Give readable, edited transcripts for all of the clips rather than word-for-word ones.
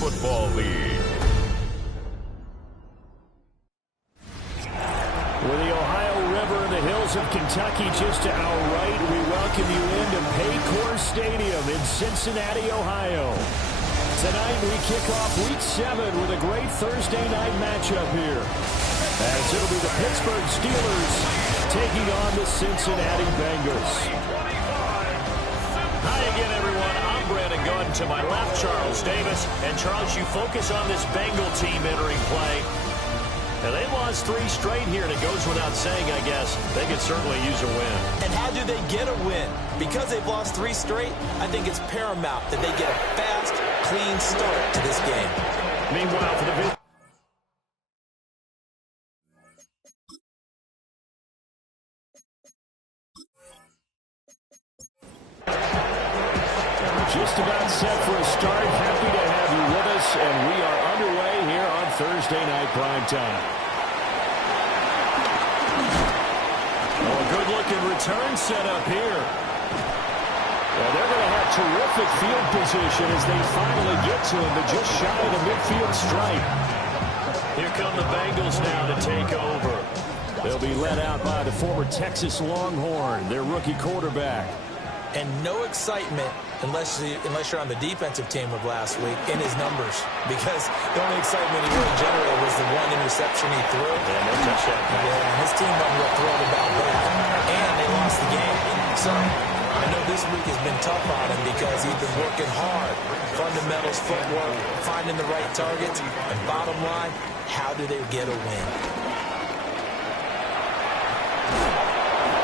Football League. With the Ohio River and the hills of Kentucky just to our right, we welcome you into Paycor Stadium in Cincinnati, Ohio. Tonight we kick off Week 7 with a great Thursday night matchup here, as it'll be the Pittsburgh Steelers taking on the Cincinnati Bengals. Hi again, everyone. I'm Brandon Gunn. To my left, Charles Davis. And Charles, you focus on this Bengal team entering play. Now, they lost 3 straight here, and it goes without saying, I guess, they could certainly use a win. And how do they get a win? Because they've lost 3 straight, I think it's paramount that they get a fast, clean start to this game. Meanwhile, for the Just about set for a start. Happy to have you with us, and we are underway here on Thursday Night Primetime. Oh, a good-looking return set up here. Well, they're going to have terrific field position as they finally get to him, but just shy of the midfield stripe. Here come the Bengals now to take over. They'll be led out by the former Texas Longhorn, their rookie quarterback. And no excitement unless you're on the defensive team of last week in his numbers, because the only excitement he really generated was the 1 interception he threw. Yeah, no touchdown. Yeah, and his team wasn't real thrilled about that. And they lost the game. So I know this week has been tough on him because he's been working hard. Fundamentals, footwork, finding the right targets. And bottom line, how do they get a win?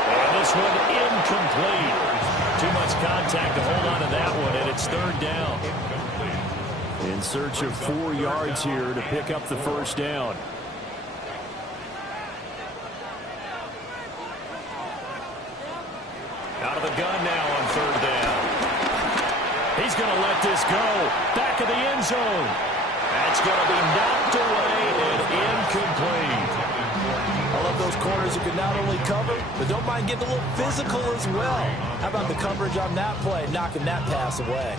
And this one incomplete. Too much contact to hold on to that one, and it's 3rd down. In search of 4 yards here to pick up the first down. Out of the gun now on 3rd down. He's going to let this go. Back of the end zone. That's going to be knocked away and incomplete. I love those corners who can not only cover, but don't mind getting a little physical as well. How about the coverage on that play, knocking that pass away?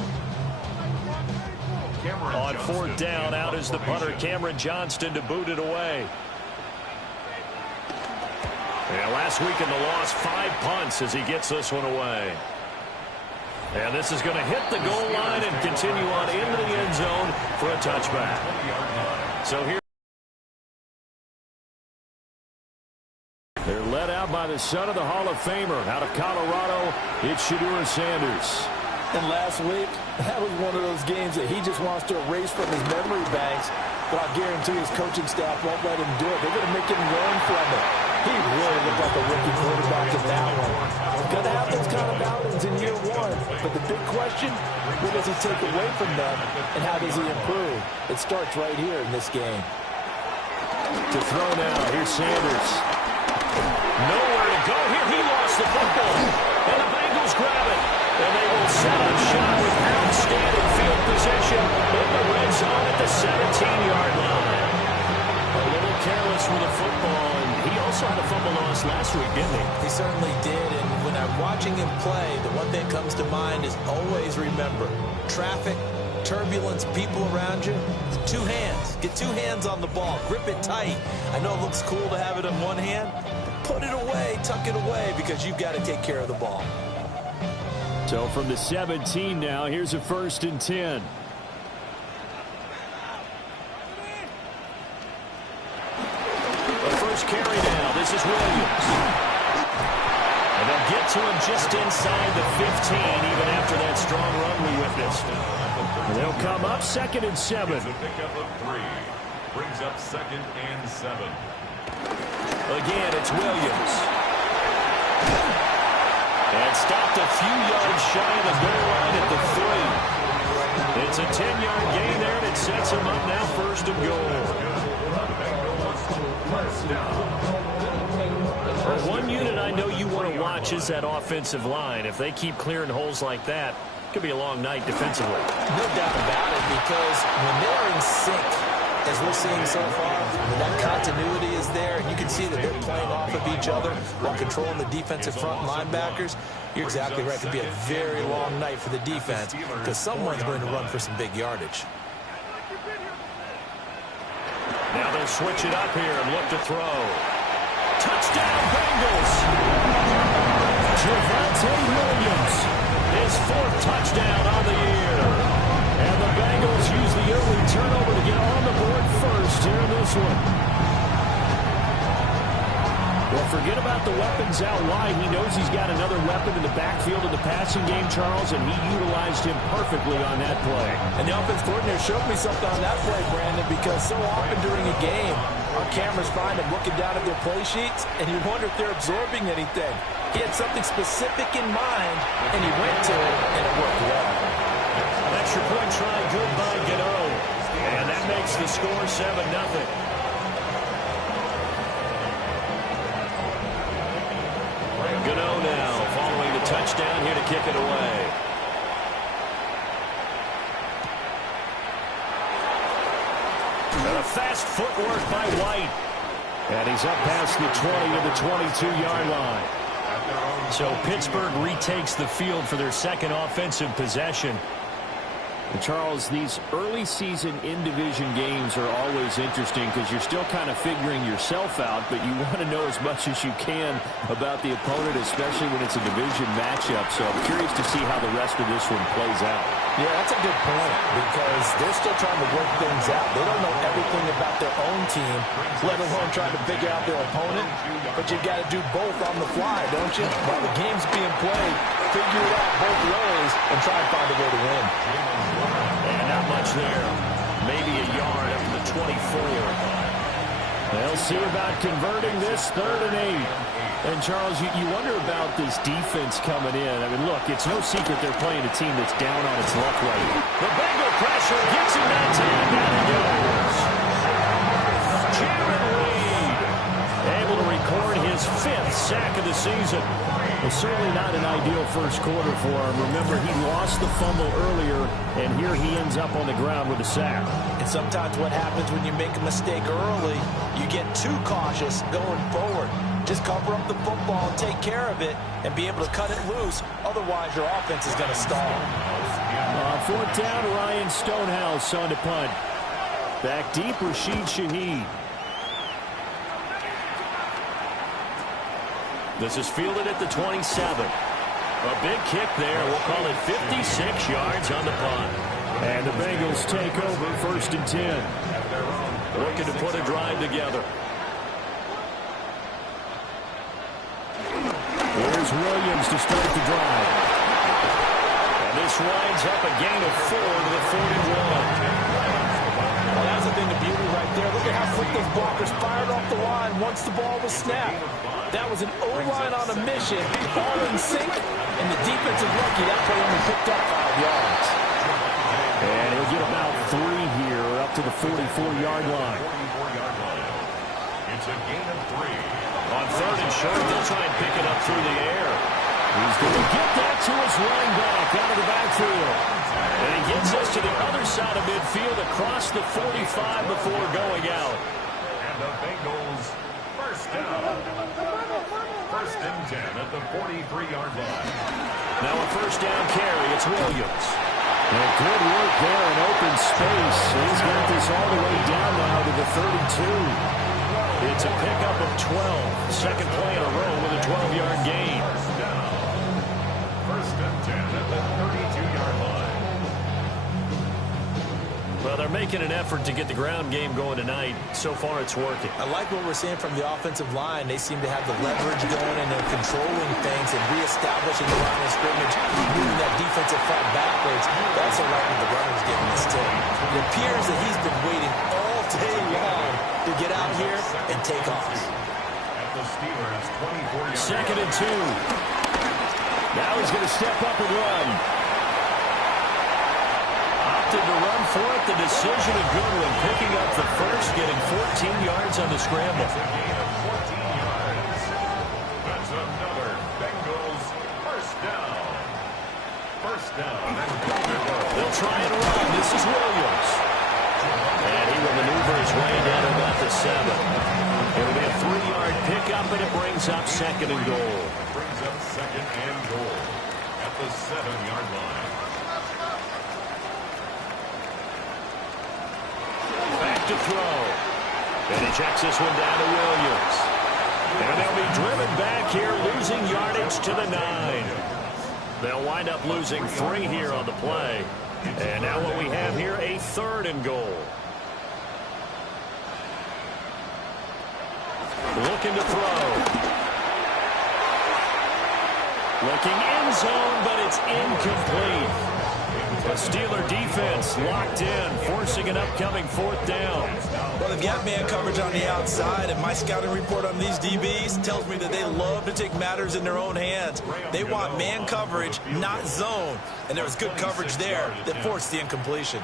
On 4th down, out is the punter, Cameron Johnston, to boot it away. Yeah, last week in the loss, 5 punts as he gets this one away. And this is going to hit the goal line and continue on into the end zone for a touchback. So here. They're led out by the son of the Hall of Famer. Out of Colorado, it's Shedeur Sanders. And last week, that was one of those games that he just wants to erase from his memory banks. But I guarantee his coaching staff won't let him do it. They're going to make him learn from it. He really looked like a rookie quarterback in that one. Going to have those kind of outings in year 1. But the big question, what does he take away from them, and how does he improve? It starts right here in this game. To throw now, here's Sanders. Nowhere to go here. He lost the football. And the Bengals grab it. And they will set up shop with outstanding field position in the red zone at the 17-yard line. A little careless with the football. And he also had a fumble loss last week, didn't he? He certainly did. And when I'm watching him play, the one thing that comes to mind is always remember, traffic, turbulence, people around you, 2 hands. Get 2 hands on the ball. Grip it tight. I know it looks cool to have it in one hand. Put it away, tuck it away, because you've got to take care of the ball. So from the 17 now, here's a 1st and 10. The first carry now. This is Williams. And they'll get to him just inside the 15, even after that strong run we witnessed. And they'll come up 2nd and 7. It's a pickup of 3. Brings up 2nd and 7. Again, it's Williams. And stopped a few yards shy of the goal line at the 3. It's a 10-yard gain there, and it sets him up now 1st and goal. Well, one unit I know you want to watch is that offensive line. If they keep clearing holes like that, it could be a long night defensively. No doubt about it, because when they're in sync, as we're seeing so far, that continuity is there, and you can see that they're playing off of each other while controlling the defensive front linebackers. You're exactly right. It could be a very long night for the defense because someone's going to run for some big yardage. Now they'll switch it up here and look to throw. Touchdown, Bengals! Javonte Williams. His 4th touchdown on the year. And the Bengals use the early turnover to get on the board first here in this one. Well, forget about the weapons out wide. He knows he's got another weapon in the backfield of the passing game, Charles, and he utilized him perfectly on that play. And the offense coordinator showed me something on that play, Brandon, because so often during a game, our cameras find them looking down at their play sheets, and you wonder if they're absorbing anything. He had something specific in mind, and he went to it, and it worked well. An extra point try good by Gano. And that makes the score 7-0. Gano now following the touchdown here to kick it away. And a fast footwork by White. And he's up past the 20 to the 22-yard line. So Pittsburgh retakes the field for their second offensive possession. And Charles, these early season in-division games are always interesting because you're still kind of figuring yourself out, but you want to know as much as you can about the opponent, especially when it's a division matchup. So I'm curious to see how the rest of this one plays out. Yeah, that's a good point because they're still trying to work things out. They don't know everything about their own team, let alone trying to figure out their opponent. But you've got to do both on the fly, don't you? While the game's being played, figure it out both ways and try and find a way to win. And not much there. Maybe a yard up to the 24. They'll see about converting this 3rd and 8. And, Charles, you wonder about this defense coming in. I mean, look, it's no secret they're playing a team that's down on its luck right now. The Bengal pressure gets him that time. Down he goes. Jared Reed able to record his 5th sack of the season. Well, certainly not an ideal first quarter for him. Remember, he lost the fumble earlier, and here he ends up on the ground with a sack. And sometimes what happens when you make a mistake early, you get too cautious going forward. Just cover up the football and take care of it and be able to cut it loose. Otherwise, your offense is going to stall. On 4th down, Ryan Stonehouse on to punt. Back deep, Rashid Shaheed. This is fielded at the 27. A big kick there. We'll call it 56 yards on the punt. And the Bengals take over 1st and 10. Looking to put a drive together. Here's Williams to start the drive. And this winds up a gain of 4 to the 41. Well, that's the thing, the beauty right there. Look at how quick those blockers fired off the line once the ball was snapped. That was an O-line on a mission, all in sync, and the defense is lucky that play only picked up 5 yards. And he'll get about 3 here, up to the 44-yard line. It's a gain of 3. On 3rd and short, they'll try and pick it up through the air. He's going to get that to his running back out of the backfield. And he gets us to the other side of midfield across the 45 before going out. And the Bengals first down. 1st and 10 at the 43-yard line. Now a 1st down carry. It's Williams. And good work there in open space. He's got this all the way down now to the 32. It's a pickup of 12. Second play in a row with a 12-yard gain. 1st and 10 at the 32-yard line. Well, they're making an effort to get the ground game going tonight. So far, it's working. I like what we're seeing from the offensive line. They seem to have the leverage going, and they're controlling things and reestablishing the line of scrimmage, moving that defensive front backwards. I also like what the runner's giving this tip. It appears that he's been waiting all day long to get out here and take off. At the Steelers' 24-yard 2nd and 2. Now he's going to step up and run. Opted to run for it. The decision a good one. Picking up the first, getting 14 yards on the scramble. It's a gain of 14 yards. That's another Bengals first down. First down. They'll try and run. This is Williams. And he will maneuver his way down to about the 7. It'll be a 3-yard pickup, and it brings up 2nd and goal. Brings up 2nd and goal at the 7-yard line. Back to throw. And he checks this one down to Williams. And they'll be driven back here, losing yardage to the 9. They'll wind up losing 3 here on the play. And now what we have here, a 3rd and goal. Looking to throw. Looking end zone, but it's incomplete. The Steeler defense locked in, forcing an upcoming 4th down. Well, they've got man coverage on the outside, and my scouting report on these DBs tells me that they love to take matters in their own hands. They want man coverage, not zone. And there was good coverage there that forced the incompletion.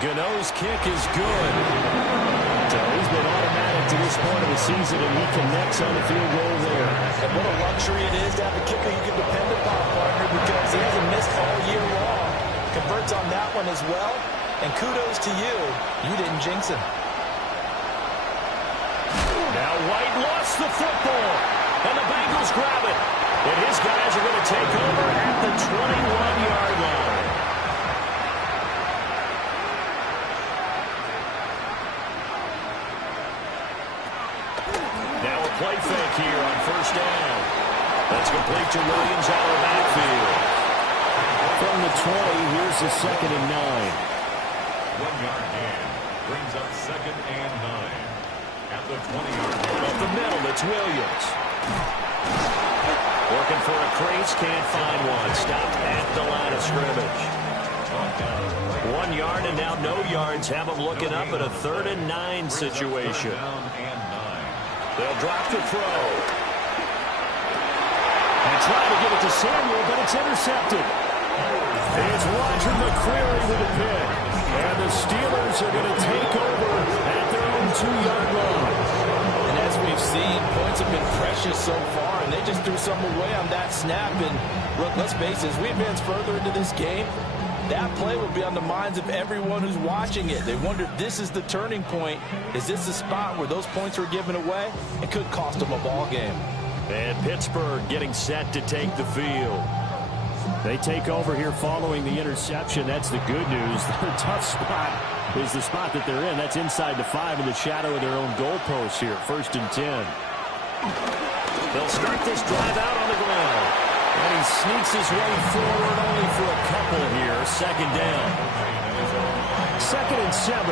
Gano's kick is good. So he's been automatic to this point of the season, and he connects on the field goal there. And what a luxury it is to have a kicker you can depend upon, partner, because he hasn't missed all year long. Converts on that one as well. And kudos to you. You didn't jinx him. Now White lost the football. And the Bengals grab it. And his guys are going to take over at the 21-yard line. Now a play fake here on 1st down. That's complete to Williams out of the backfield. From the 20, here's the 2nd and 9. 1-yard gain brings up 2nd and 9. At the 20-yard line. Up the middle, it's Williams. Working for a crease, can't find one. Stopped at the line of scrimmage. 1 yard and now no yards. Have them looking up at a 3rd and 9 situation. They'll drop the throw. And trying to get it to Samuel, but it's intercepted. It's Roger McCreary with a pick. And the Steelers are going to take over at their own 2-yard line. And as we've seen, points have been precious so far, and they just threw some away on that snap. And look, let's face it, as we advance further into this game, that play will be on the minds of everyone who's watching it. They wonder if this is the turning point. Is this the spot where those points were given away? It could cost them a ball game. And Pittsburgh getting set to take the field. They take over here following the interception. That's the good news. The tough spot is the spot that they're in. That's inside the 5 in the shadow of their own goalpost here. 1st and 10. They'll start this drive out on the ground. And he sneaks his way forward only for a couple here. 2nd down. 2nd and 7.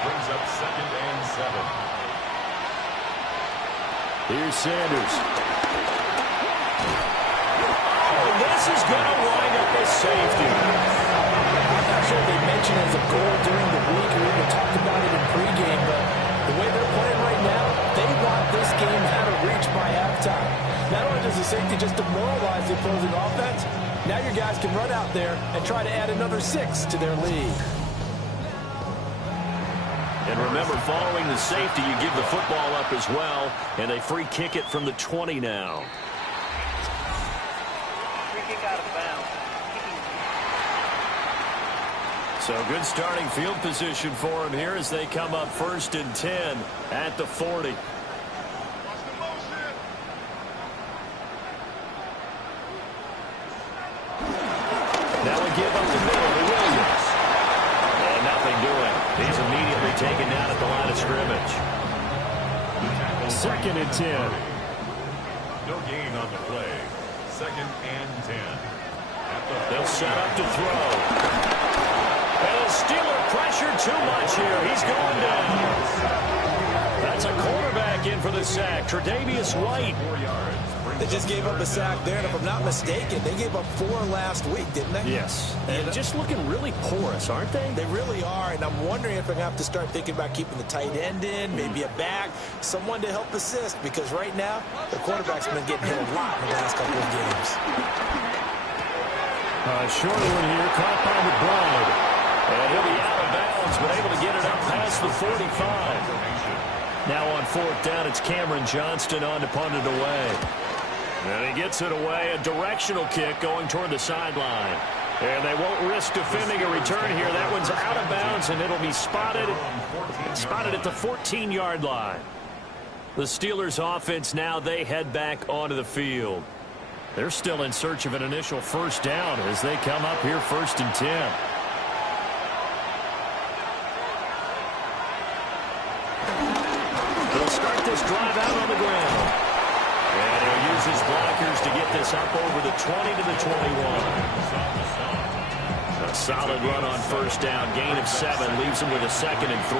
Brings up 2nd and 7. Here's Sanders. This is going to wind up a safety. I'm not sure if they mentioned it as a goal during the week or even talked about it in pregame, but the way they're playing right now, they want this game out of reach by halftime. Not only does the safety just demoralize the opposing offense, now your guys can run out there and try to add another 6 to their lead. And remember, following the safety, you give the football up as well, and they free kick it from the 20 now. So good starting field position for him here as they come up 1st and 10 at the 40. Now we give up the middle to Williams. And nothing doing. He's immediately taken down at the line of scrimmage. 2nd and 10. No gain on the play. 2nd and 10. They'll set up to throw. And the Steeler pressure too much here. He's going down. That's a quarterback in for the sack. Tre'Davious White. 4 yards. They just gave up a sack there, and if I'm not mistaken, they gave up 4 last week, didn't they? Yes. And just looking really porous, aren't they? They really are, and I'm wondering if they're going to have to start thinking about keeping the tight end in, maybe a back, someone to help assist, because right now, the quarterback's been getting hit a lot in the last couple of games. Short one here, caught by McBride. And he'll be out of bounds, but able to get it up past the 45. Now on 4th down, it's Cameron Johnston on to punt it away. And he gets it away, a directional kick going toward the sideline. And they won't risk defending a return here. That one's out of bounds, and it'll be spotted at the 14-yard line. The Steelers' offense now, they head back onto the field. They're still in search of an initial 1st down as they come up here 1st and 10. start this drive out on the ground. And he'll use his blockers to get this up over the 20 to the 21. A solid run on first down. Gain of 7 leaves him with a 2nd and 3.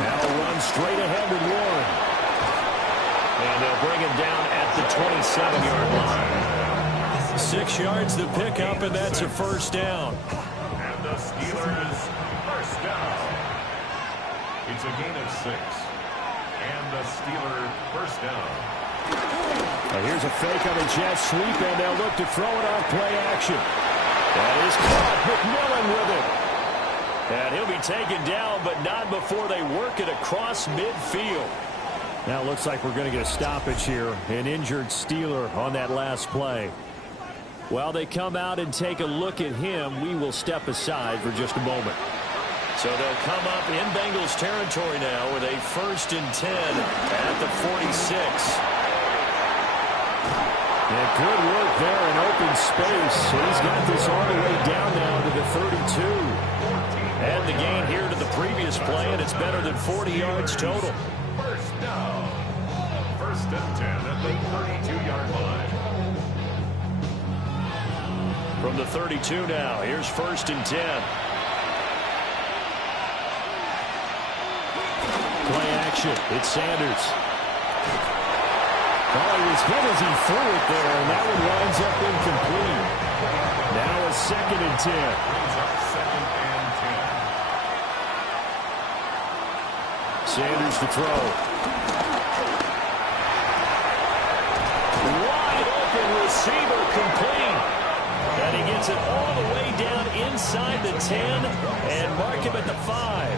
Now run straight ahead with Warren. And they'll bring him down at the 27-yard line. 6 yards to pick up, and that's a first down. And the Steelers first down. It's a gain of 6. And the Steelers first down. Here's a fake on a jet sweep, and they'll look to throw it off play action. That is caught. McMillan with it. And he'll be taken down, but not before they work it across midfield. Now it looks like we're going to get a stoppage here. An injured Steeler on that last play. While they come out and take a look at him, we will step aside for just a moment. So they'll come up in Bengals territory now with a 1st and 10 at the 46. And good work there in open space. He's got this all the way down now to the 32. And the gain here to the previous play, and it's better than 40 yards total. First down. 1st and 10 at the 32-yard line. From the 32 now, here's 1st and 10. Play action. It's Sanders. Oh, he was hit as he threw it there, and that one winds up incomplete. Now a 2nd and 10. Brings up 2nd and 10. Sanders to throw. Wide open receiver complete. And he gets it all the way down inside the 10 and mark him at the 5.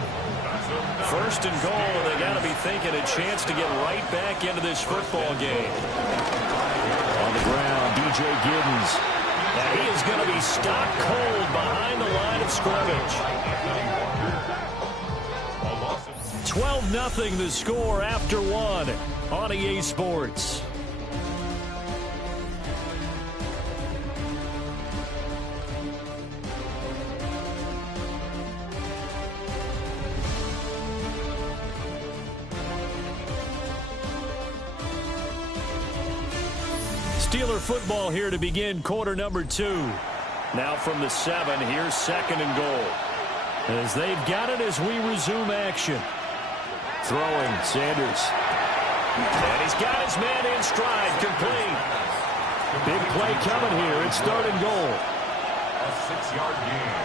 1st and goal, and they got to be thinking a chance to get right back into this football game. On the ground, DJ Giddens. Now he is going to be stopped cold behind the line of scrimmage. 12-0 the score after 1 on EA Sports. Steeler football here to begin quarter number 2. Now from the 7, here's 2nd and goal. As they've got it as we resume action. Throwing, Sanders. And he's got his man in stride, complete. Big play coming here. It's 3rd and goal. A 6-yard gain.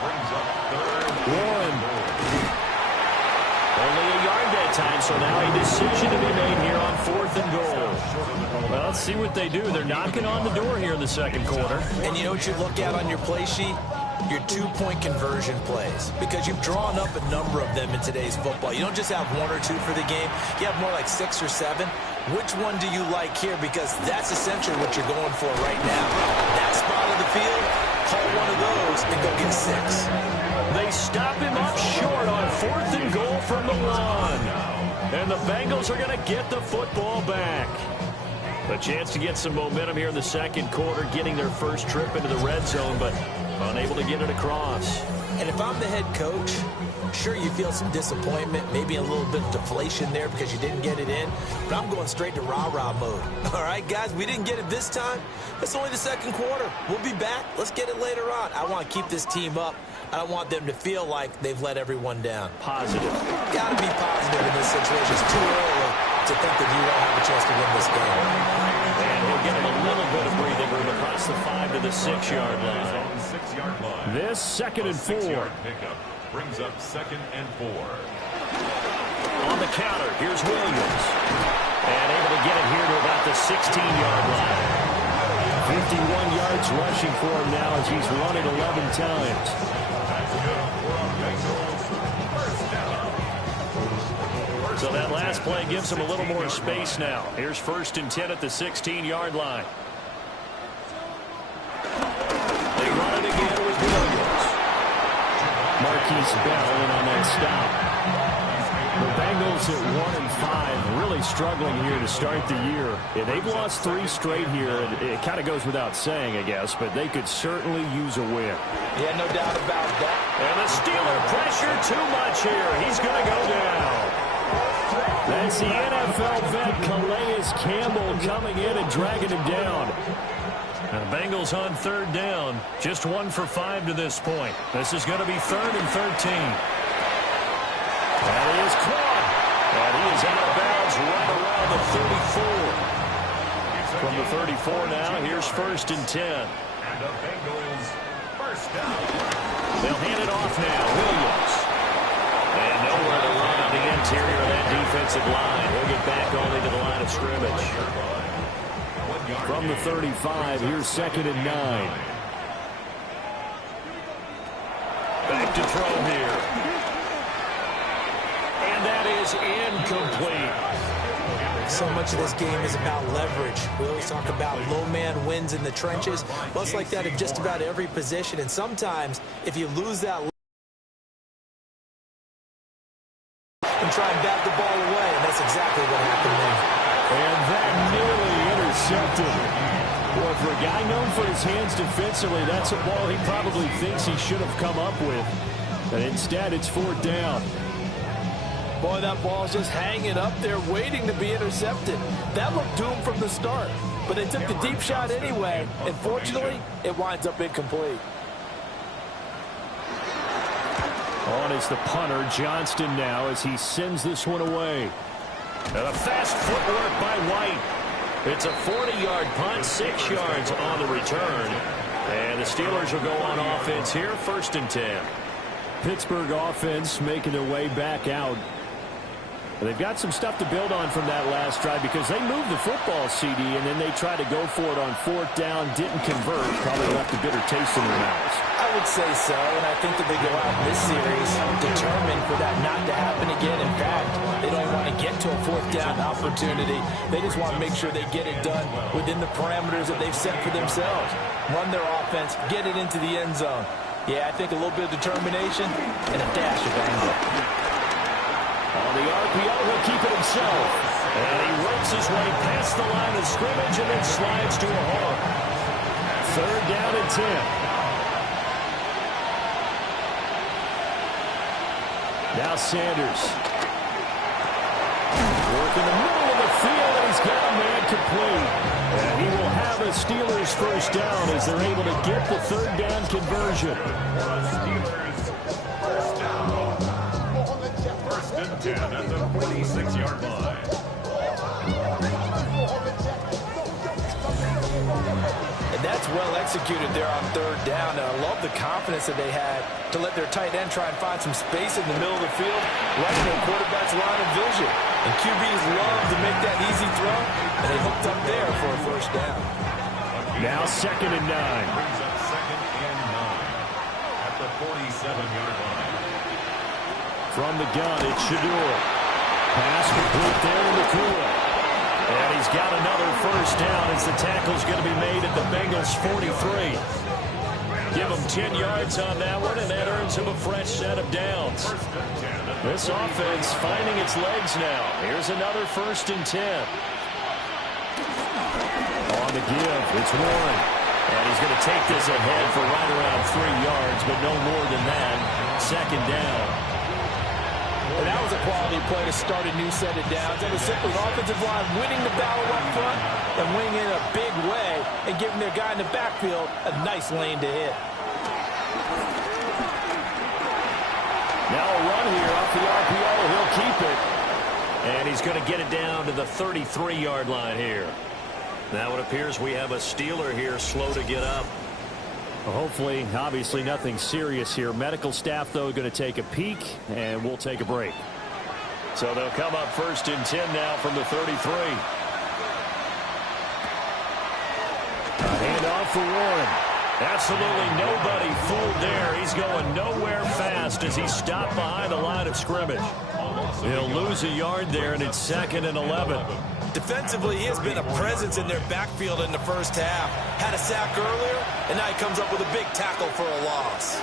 Brings up 3rd. Warren. Only a yard that time, so now a decision to be made here on 4th and goal. Well, let's see what they do. They're knocking on the door here in the 2nd quarter. And you know what you look at on your play sheet? Your 2-point conversion plays, because you've drawn up a number of them in today's football. You don't just have 1 or 2 for the game. You have more like 6 or 7. Which one do you like here? Because that's essentially what you're going for right now. That spot of the field, call one of those and go get 6. They stop him up short on 4th and goal from the 1. And the Bengals are going to get the football back. A chance to get some momentum here in the 2nd quarter, getting their first trip into the red zone, but unable to get it across. And if I'm the head coach, sure, you feel some disappointment, maybe a little bit of deflation there because you didn't get it in, but I'm going straight to rah-rah mode. All right, guys, we didn't get it this time. It's only the 2nd quarter. We'll be back. Let's get it later on. I want to keep this team up. I don't want them to feel like they've let everyone down. Positive. Got to be positive in this situation. It's too early to think that you won't have a chance to win this game. And he'll get him a little bit of breathing room across the 5 to the 6-yard line. This 2nd and 4. Pickup brings up 2nd and 4. On the counter, here's Williams. And able to get it here to about the 16-yard line. 51 yards rushing for him now as he's run it 11 times. So that last play gives him a little more space now. Here's 1st and 10 at the 16-yard line. They run it again with Williams. Marquise Bell in on that stop. The Bengals at 1-5, really struggling here to start the year. Yeah, they've lost 3 straight here. It kind of goes without saying, I guess, but they could certainly use a win. Yeah, no doubt about that. And the Steeler pressure too much here. He's going to go down. That's the NFL vet Calais Campbell coming in and dragging him down. And the Bengals on third down. Just 1 for 5 to this point. This is going to be 3rd and 13. That is caught. And he is out of bounds right around the 34. From the 34 now, here's 1st and 10. And the Bengals first down. They'll hand it off now. Williams. And nowhere to run on the interior of that defensive line. He'll get back only to the line of scrimmage. From the 35, here's 2nd and 9. Back to throw here. And that is incomplete. So much of this game is about leverage. We always talk about low man wins in the trenches. Well, it's like that in just about every position. And sometimes, if you lose that and try and bat the ball away, and that's exactly what happened there. And that nearly intercepted. Boy, for a guy known for his hands defensively, that's a ball he probably thinks he should have come up with. And instead, it's 4th down. Boy, that ball's just hanging up there waiting to be intercepted. That looked doomed from the start. But they took the deep shot anyway. And fortunately, it winds up incomplete. On is the punter, Johnston now, as he sends this one away. And a fast footwork by White. It's a 40-yard punt, 6 yards on the return. And the Steelers will go on offense here, 1st and 10. Pittsburgh offense making their way back out. They've got some stuff to build on from that last drive because they moved the football, CD, and then they tried to go for it on 4th down, didn't convert, probably left a bitter taste in their mouths. I would say so, and I think that they go out in this series determined for that not to happen again. In fact, they don't want to get to a 4th down opportunity. They just want to make sure they get it done within the parameters that they've set for themselves. Run their offense, get it into the end zone. Yeah, I think a little bit of determination and a dash of anger. On the RPO, he'll keep it himself. And he works his way past the line of scrimmage and then slides to a hole. 3rd down and 10. Now Sanders. Working the middle of the field, and he's got a man complete. And he will have a Steelers 1st down as they're able to get the 3rd down conversion. Steelers first down. 1st and 10 at the 46-yard line. And that's well executed there on 3rd down. And I love the confidence that they had to let their tight end try and find some space in the middle of the field, right in their quarterback's line of vision. And QBs love to make that easy throw, and they hooked up there for a 1st down. Now 2nd and 9. Brings up 2nd and 9 at the 47-yard line. From the gun, it's Shador. Pass complete there in the cooler. And he's got another 1st down as the tackle's going to be made at the Bengals 43. Give him 10 yards on that one, and that earns him a fresh set of downs. This offense finding its legs now. Here's another 1st and 10. On the give, it's Warren. And he's going to take this ahead for right around 3 yards, but no more than that. 2nd down. And that was a quality play to start a new set of downs. It was simply an offensive line winning the battle up front and winning in a big way and giving their guy in the backfield a nice lane to hit. Now a run here off the RPO. He'll keep it. And he's going to get it down to the 33-yard line here. Now it appears we have a Steeler here slow to get up. Well, hopefully, obviously nothing serious here. Medical staff, though, going to take a peek, and we'll take a break. So they'll come up 1st and 10 now from the 33. A handoff for Warren. Absolutely nobody fooled there. He's going nowhere fast as he stopped behind the line of scrimmage. He'll lose a yard there, and it's 2nd and 11. Defensively, he has been a presence in their backfield in the 1st half. Had a sack earlier, and now he comes up with a big tackle for a loss.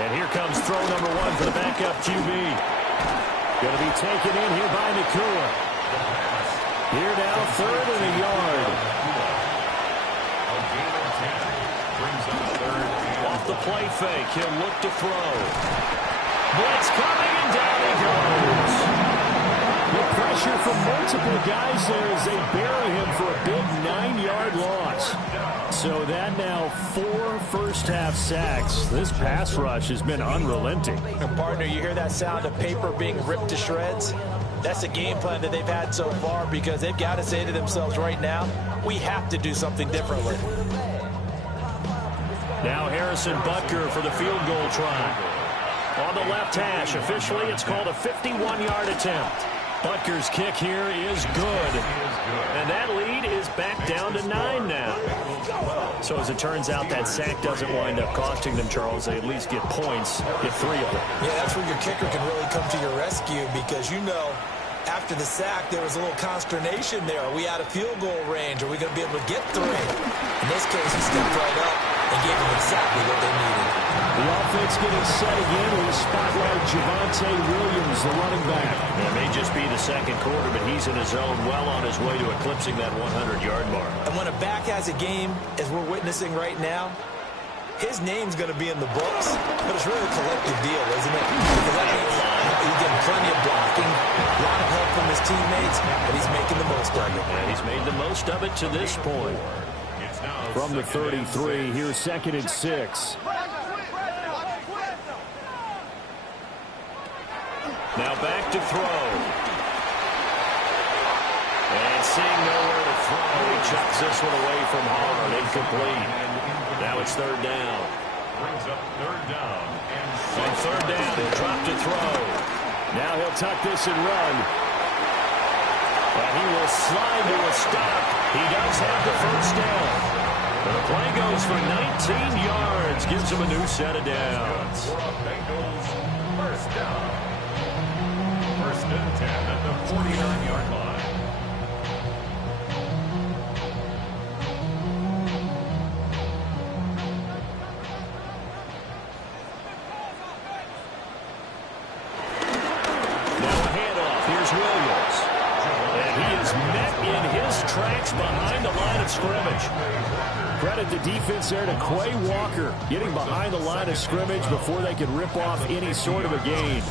And here comes throw number 1 for the backup QB. Going to be taken in here by Nakua. Here now, 3rd and a yard. A gain of 10 brings up 3rd and Off the play fake, he'll look to throw. Blitz coming, and down he goes. The pressure from multiple guys there as they bury him for a big 9-yard loss. So that now 4 first-half sacks. This pass rush has been unrelenting. And partner, you hear that sound of paper being ripped to shreds? That's the game plan that they've had so far because they've got to say to themselves right now, we have to do something differently. Now Harrison Butker for the field goal try. On the left hash, officially it's called a 51-yard attempt. Butker's kick here is good. And that lead is back down to 9 now. So as it turns out, that sack doesn't wind up costing them, Charles. They at least get points, get 3 of them. Yeah, that's where your kicker can really come to your rescue because you know after the sack there was a little consternation there. Are we out of field goal range? Are we going to be able to get 3? In this case, he stepped right up and gave them exactly what they needed. The offense getting set again with a spotlight Javonte Williams, the running back. It may just be the second quarter, but he's in his zone, well on his way to eclipsing that 100-yard mark. And when a back has a game, as we're witnessing right now, his name's going to be in the books, but it's really a collective deal, isn't it? Because that means he's getting plenty of blocking, a lot of help from his teammates, but he's making the most of it. And he's made the most of it to this point. From the 33, here's 2nd and 6. Now back to throw. And seeing nowhere to throw, he chucks this one away from hard. Incomplete. Now it's 3rd down. Brings up 3rd down. On 3rd down, he'll drop to throw. Now he'll tuck this and run. And he will slide to a stop. He does have the first down. And the play goes for 19 yards. Gives him a new set of downs. Bengals first down. 1st and 10 at the 49-yard line. Now a handoff. Here's Williams. And he is met in his tracks behind the line of scrimmage. Credit the defense there to Quay Walker, getting behind the line of scrimmage before they could rip off any sort of a gain.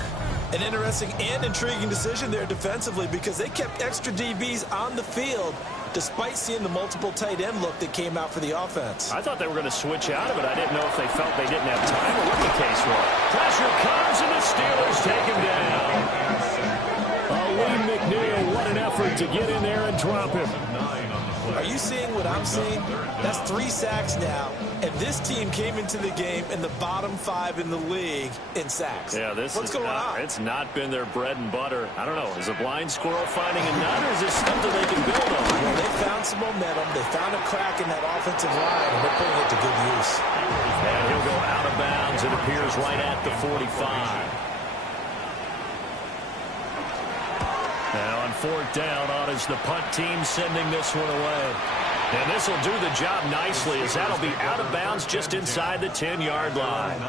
An interesting and intriguing decision there defensively because they kept extra DBs on the field despite seeing the multiple tight end look that came out for the offense. I thought they were going to switch out of it. I didn't know if they felt they didn't have time or what the case was. Pressure comes and the Steelers take him down. Lee McNeil, what an effort to get in there and drop him. Are you seeing what I'm seeing? That's 3 sacks now, and this team came into the game in the bottom 5 in the league in sacks. Yeah, What's going on? It's not been their bread and butter. I don't know. Is a blind squirrel finding a nut, or is this something they can build on? Well, they found some momentum. They found a crack in that offensive line, and they're putting it to good use. And he'll go out of bounds. It appears right at the 45. Now on 4th down, on is the punt team sending this one away. And this will do the job nicely as that'll be out of bounds just inside the 10-yard line.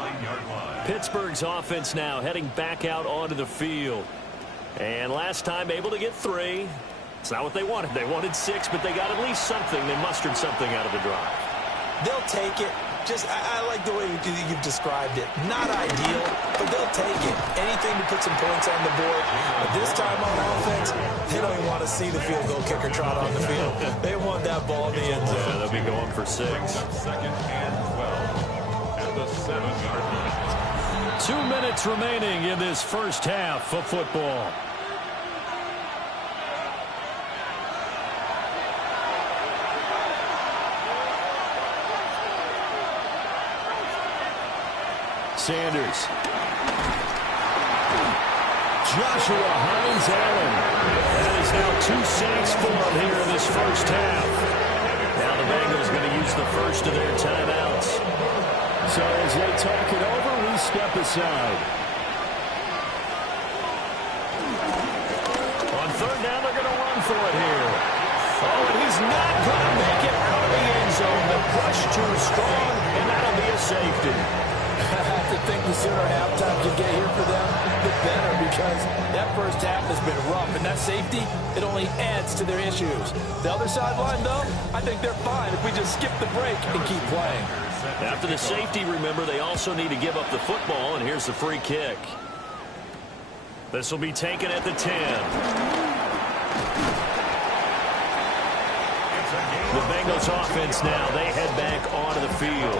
Pittsburgh's offense now heading back out onto the field. And last time able to get 3. It's not what they wanted. They wanted 6, but they got at least something. They mustered something out of the drive. They'll take it. I like the way you've described it. Not ideal, but they'll take it. Anything to put some points on the board. But this time on offense, they don't even want to see the field goal kicker trot on the field. They want that ball in the end zone. Yeah, they'll be going for 6. 2nd and 12 at the 7-yard line. 2 minutes remaining in this first half of football. Sanders. Joshua Hines-Allen. That is now 2 sacks for him here in this first half. Now the Bengals going to use the first of their timeouts. So as they talk it over, we step aside. On 3rd down, they're going to run for it here. Oh, and he's not going to make it out of the end zone. The push too strong, and that'll be a safety. I have to think the sooner halftime can get here for them, the better, because that first half has been rough, and that safety, it only adds to their issues. The other sideline, though, I think they're fine if we just skip the break and keep playing. After the safety, remember, they also need to give up the football, and here's the free kick. This will be taken at the 10. The Bengals offense now, they head back onto the field.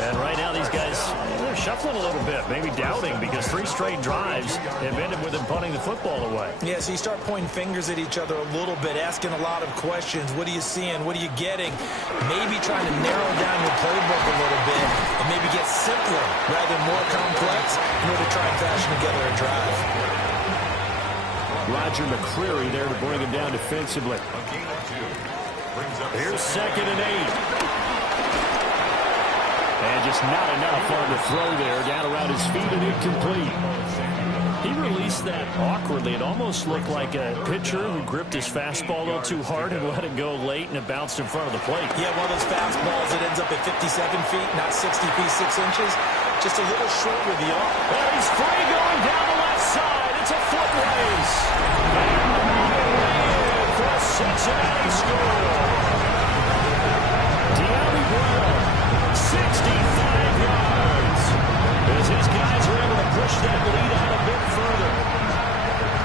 And right now these guys, they're shuffling a little bit, maybe doubting, because 3 straight drives have ended with them punting the football away. Yeah, so you start pointing fingers at each other a little bit, asking a lot of questions. What are you seeing? What are you getting? Maybe trying to narrow down your playbook a little bit and maybe get simpler rather than more complex in order to try and fashion together a drive. Roger McCreary there to bring him down defensively. Here's 2nd and 8. And just not enough on the throw there. Down around his feet and incomplete. He released that awkwardly. It almost looked like a pitcher who gripped his fastball a little too hard and let it go late, and it bounced in front of the plate. Yeah, one of those fastballs that ends up at 57 feet, not 60 feet, 6 inches. Just a little short with the arm. And he's free going down the left side. It's a foot race. And for a Cincinnati score. 65 yards as his guys are able to push that lead out a bit further.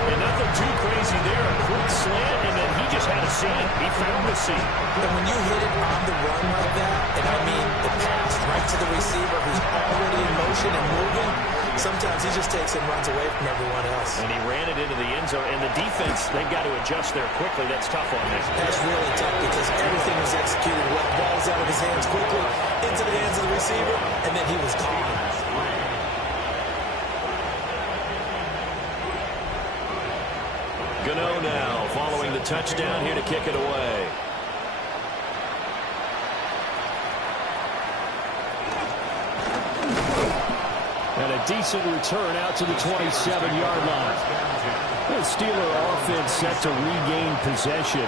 And nothing too crazy there. A quick slant, and then he just had a seam. He found the seam. And when you hit it on the run like that, and I mean the pass right to the receiver who's already in motion and moving, sometimes he just takes and runs away from everyone else. And he ran it into the end zone. And the defense, they've got to adjust there quickly. That's tough on them. That's really tough because everything was executed well. Ball's out of his hands quickly, into the hands of the receiver, and then he was gone. Gano now following the touchdown here to kick it away. And a decent return out to the 27-yard line. The Steeler offense set to regain possession.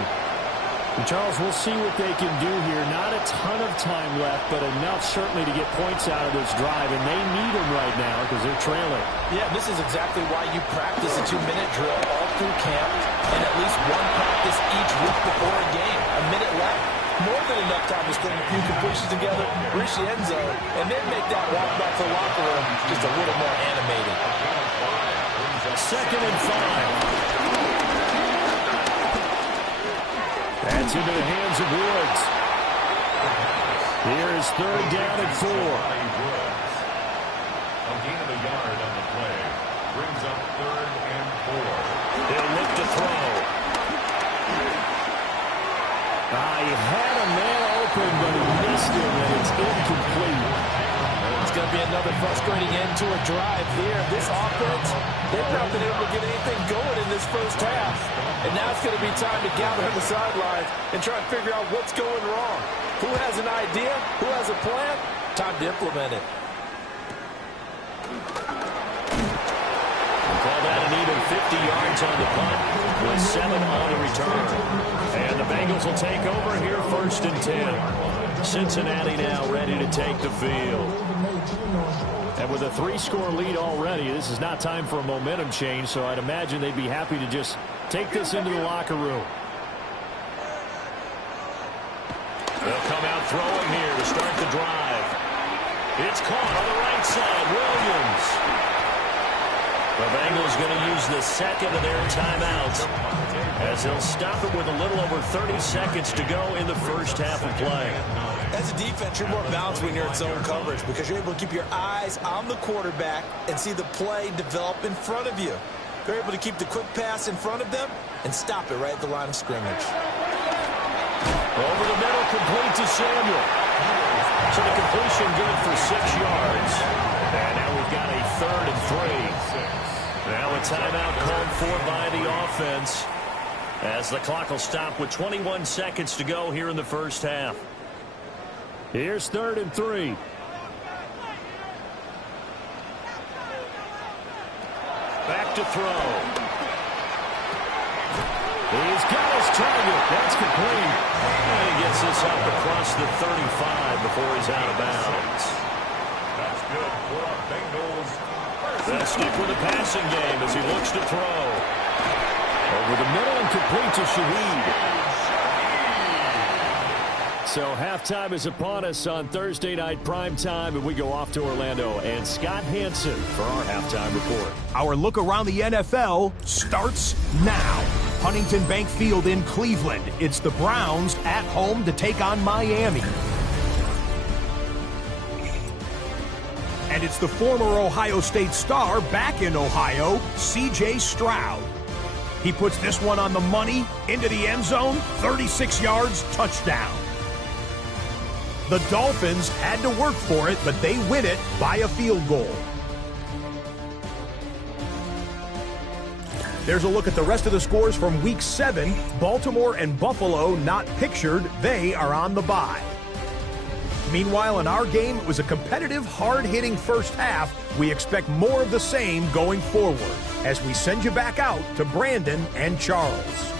And Charles, we'll see what they can do here. Not a ton of time left, but enough certainly to get points out of this drive. And they need them right now because they're trailing. Yeah, this is exactly why you practice a 2-minute drill all through camp and at least one practice each week before a game. A minute left, more than enough time to string a few completions together, reach the end zone, and then make that walk back to the locker room just a little more animated. 2nd and 5. That's into the hands of Woods. Here is 3rd down and 4. A gain of a yard on the play. Brings up 3rd and 4. He'll look to throw. He had a man open, but he missed him, and it's incomplete. It's going to be another frustrating end to a drive here. This offense, they've not been able to get anything going in this first half. And now it's going to be time to gather on the sidelines and try and figure out what's going wrong. Who has an idea? Who has a plan? Time to implement it. We'll call that an even 50 yards on the punt with 7 on the return. And the Bengals will take over here 1st and 10. Cincinnati now ready to take the field. And with a 3-score lead already, this is not time for a momentum change, so I'd imagine they'd be happy to just take this into the locker room. They'll come out throwing here to start the drive. It's caught on the right side. Williams. The Bengals going to use the 2nd of their timeouts as they'll stop it with a little over 30 seconds to go in the first half of play. As a defense, you're more balanced when you're in zone coverage because you're able to keep your eyes on the quarterback and see the play develop in front of you. They're able to keep the quick pass in front of them and stop it right at the line of scrimmage. Over the middle, complete to Samuel. So the completion good for 6 yards. And now we've got a 3rd and 3. Now a timeout called for by the offense as the clock will stop with 21 seconds to go here in the first half. Here's 3rd and 3. Back to throw. He's got his target. That's complete. And he gets this up across the 35 before he's out of bounds. That's good for our Bengals. They'll stick with the passing game as he looks to throw. Over the middle and complete to Shaheed. So halftime is upon us on Thursday night prime time, and we go off to Orlando. And Scott Hansen for our halftime report. Our look around the NFL starts now. Huntington Bank Field in Cleveland. It's the Browns at home to take on Miami. And it's the former Ohio State star back in Ohio, C.J. Stroud. He puts this one on the money, into the end zone, 36 yards, touchdown. The Dolphins had to work for it, but they win it by a field goal. There's a look at the rest of the scores from Week 7. Baltimore and Buffalo not pictured. They are on the bye. Meanwhile, in our game, it was a competitive, hard-hitting first half. We expect more of the same going forward as we send you back out to Brandon and Charles.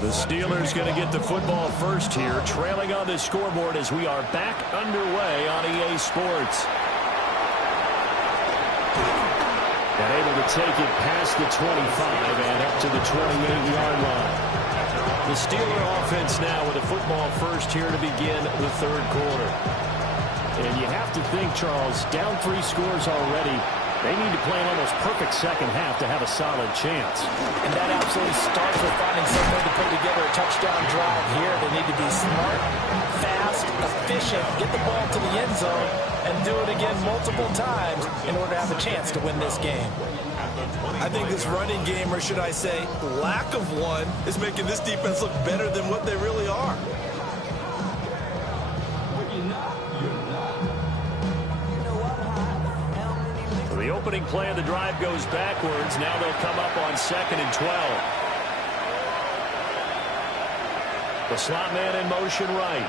The Steelers going to get the football first here, trailing on the scoreboard as we are back underway on EA Sports. And able to take it past the 25 and up to the 28-yard line. The Steeler offense now with a football first here to begin the third quarter. And you have to think, Charles, down 3 scores already. They need to play an almost perfect second half to have a solid chance. And that absolutely starts with finding some way to put together a touchdown drive here. They need to be smart, fast, efficient, get the ball to the end zone, and do it again multiple times in order to have a chance to win this game. I think this running game, or should I say lack of one, is making this defense look better than what they really are. The opening play of the drive goes backwards. Now they'll come up on 2nd and 12. The slot man in motion right.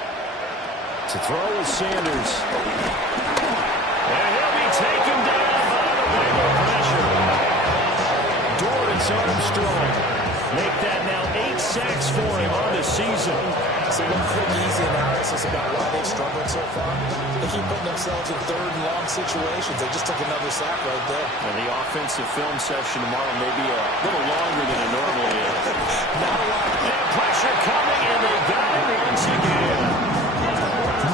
To throw is Sanders. And he'll be taken down by the Bengal pressure. Dorrance Armstrong make that now 8 sacks for him on the season. So one quick, easy analysis about why they've struggled so far. They keep putting themselves in third and long situations. They just took another sack right there. And the offensive film session tomorrow may be a little longer than it normally is. Not a lot. And pressure coming, and they got him once again.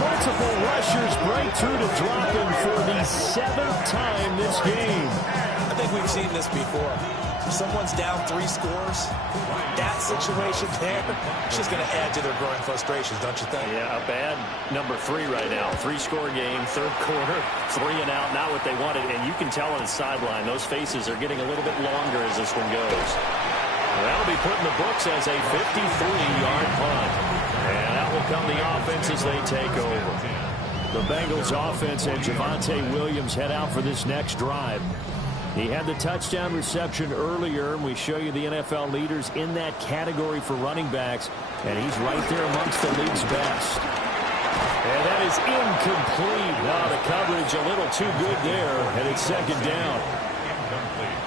Multiple rushers break through to drop him for the 7th time this game. I think we've seen this before. If someone's down 3 scores, that situation there, it's just going to add to their growing frustrations, don't you think? Yeah, a bad number 3 right now. 3-score game, third quarter, 3 and out, not what they wanted. And you can tell on the sideline, those faces are getting a little bit longer as this one goes. Well, that'll be put in the books as a 53-yard punt. And that will come the offense as they take over. The Bengals offense and Javonte Williams head out for this next drive. He had the touchdown reception earlier, and we show you the NFL leaders in that category for running backs, and he's right there amongst the league's best. And that is incomplete. Now the coverage a little too good there, and it's 2nd down. Incomplete.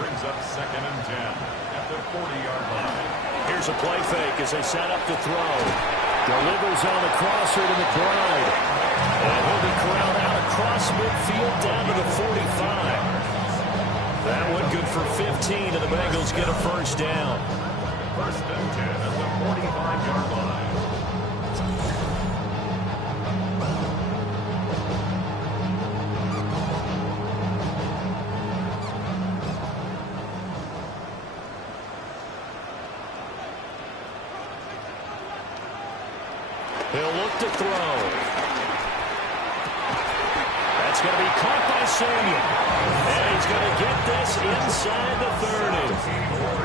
Brings up 2nd and 10 at the 40-yard line. Here's a play fake as they set up to throw. Delivers on the crosser to McBride. And he'll be corralled out across midfield down to the 45. That one good for 15, and the Bengals get a first down. 1st and 10 at the 45-yard line. He'll look to throw. That's going to be caught by Samuel. And he's going to get this inside the 30.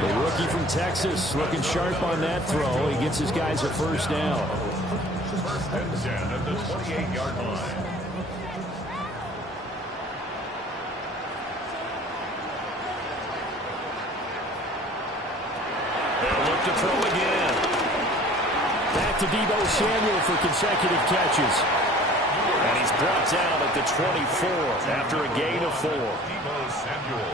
The rookie from Texas looking sharp on that throw. He gets his guys a first down. 1st and 10 at the 28-yard line. They'll look to throw again. Back to Deebo Samuel for consecutive catches. And he's brought down at the 24 after a gain of 4. Deebo Samuel.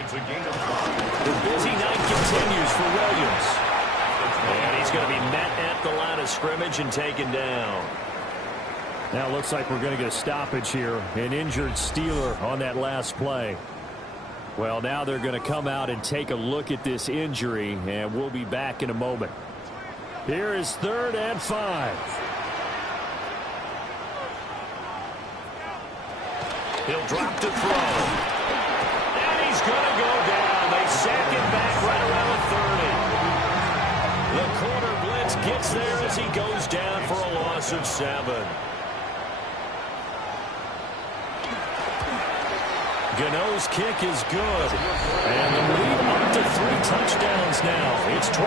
It's a gain of 5. The busy night continues for Williams. And he's going to be met at the line of scrimmage and taken down. Now it looks like we're going to get a stoppage here. An injured Steeler on that last play. Well, now they're going to come out and take a look at this injury, and we'll be back in a moment. Here is 3rd and 5. He'll drop to throw. And he's going to go down. They sack him back right around the 30. The corner blitz gets there as he goes down for a loss of 7. Gano's kick is good. And the lead up to 3 touchdowns now. It's 24-3.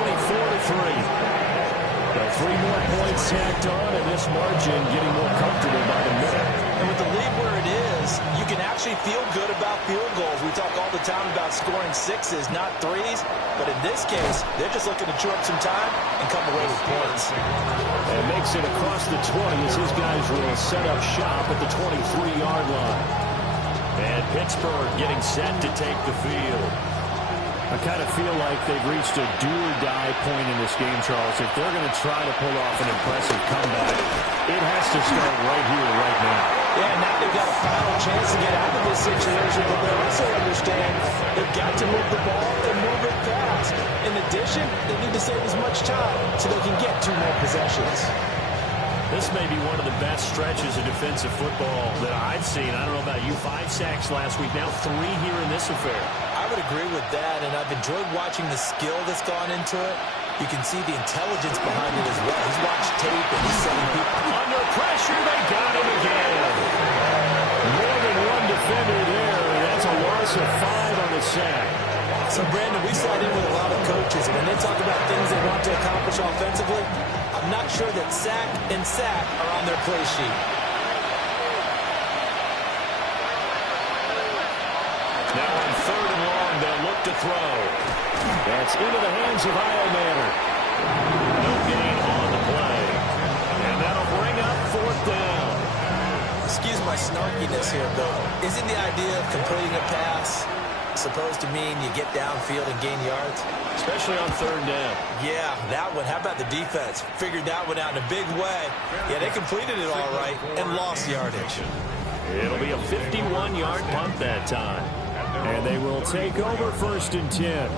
Well, 3 more points tacked on, and this margin getting more comfortable by the minute. And with the lead where it is, you can actually feel good about field goals. We talk all the time about scoring 6s, not 3s. But in this case, they're just looking to chew up some time and come away with points. And makes it across the 20 as his guys will set up shop at the 23-yard line. And Pittsburgh getting set to take the field. I kind of feel like they've reached a do-or-die point in this game, Charles. If they're going to try to pull off an impressive comeback, it has to start right here, right now. Yeah, now they've got a final chance to get out of this situation, but they also understand they've got to move the ball and move it fast. In addition, they need to save as much time so they can get 2 more possessions. This may be one of the best stretches of defensive football that I've seen. I don't know about you. 5 sacks last week, now 3 here in this affair. I would agree with that, and I've enjoyed watching the skill that's gone into it. You can see the intelligence behind it as well. He's watched tape and he's setting people. Under pressure, they got him again. More than one defender there. That's a loss of 5 on the sack. So, Brandon, we sat in with a lot of coaches, and when they talk about things they want to accomplish offensively, I'm not sure that sack and sack are on their play sheet. Now on 3rd and long, they'll look to throw. That's into the hands of Iomanner. No gain on the play. And that'll bring up 4th down. Excuse my snarkiness here, but isn't the idea of completing a pass supposed to mean you get downfield and gain yards? Especially on 3rd down. Yeah, that one. How about the defense? Figured that one out in a big way. Yeah, they completed it all right and lost yardage. It'll be a 51-yard punt that time. And they will take over 1st and 10.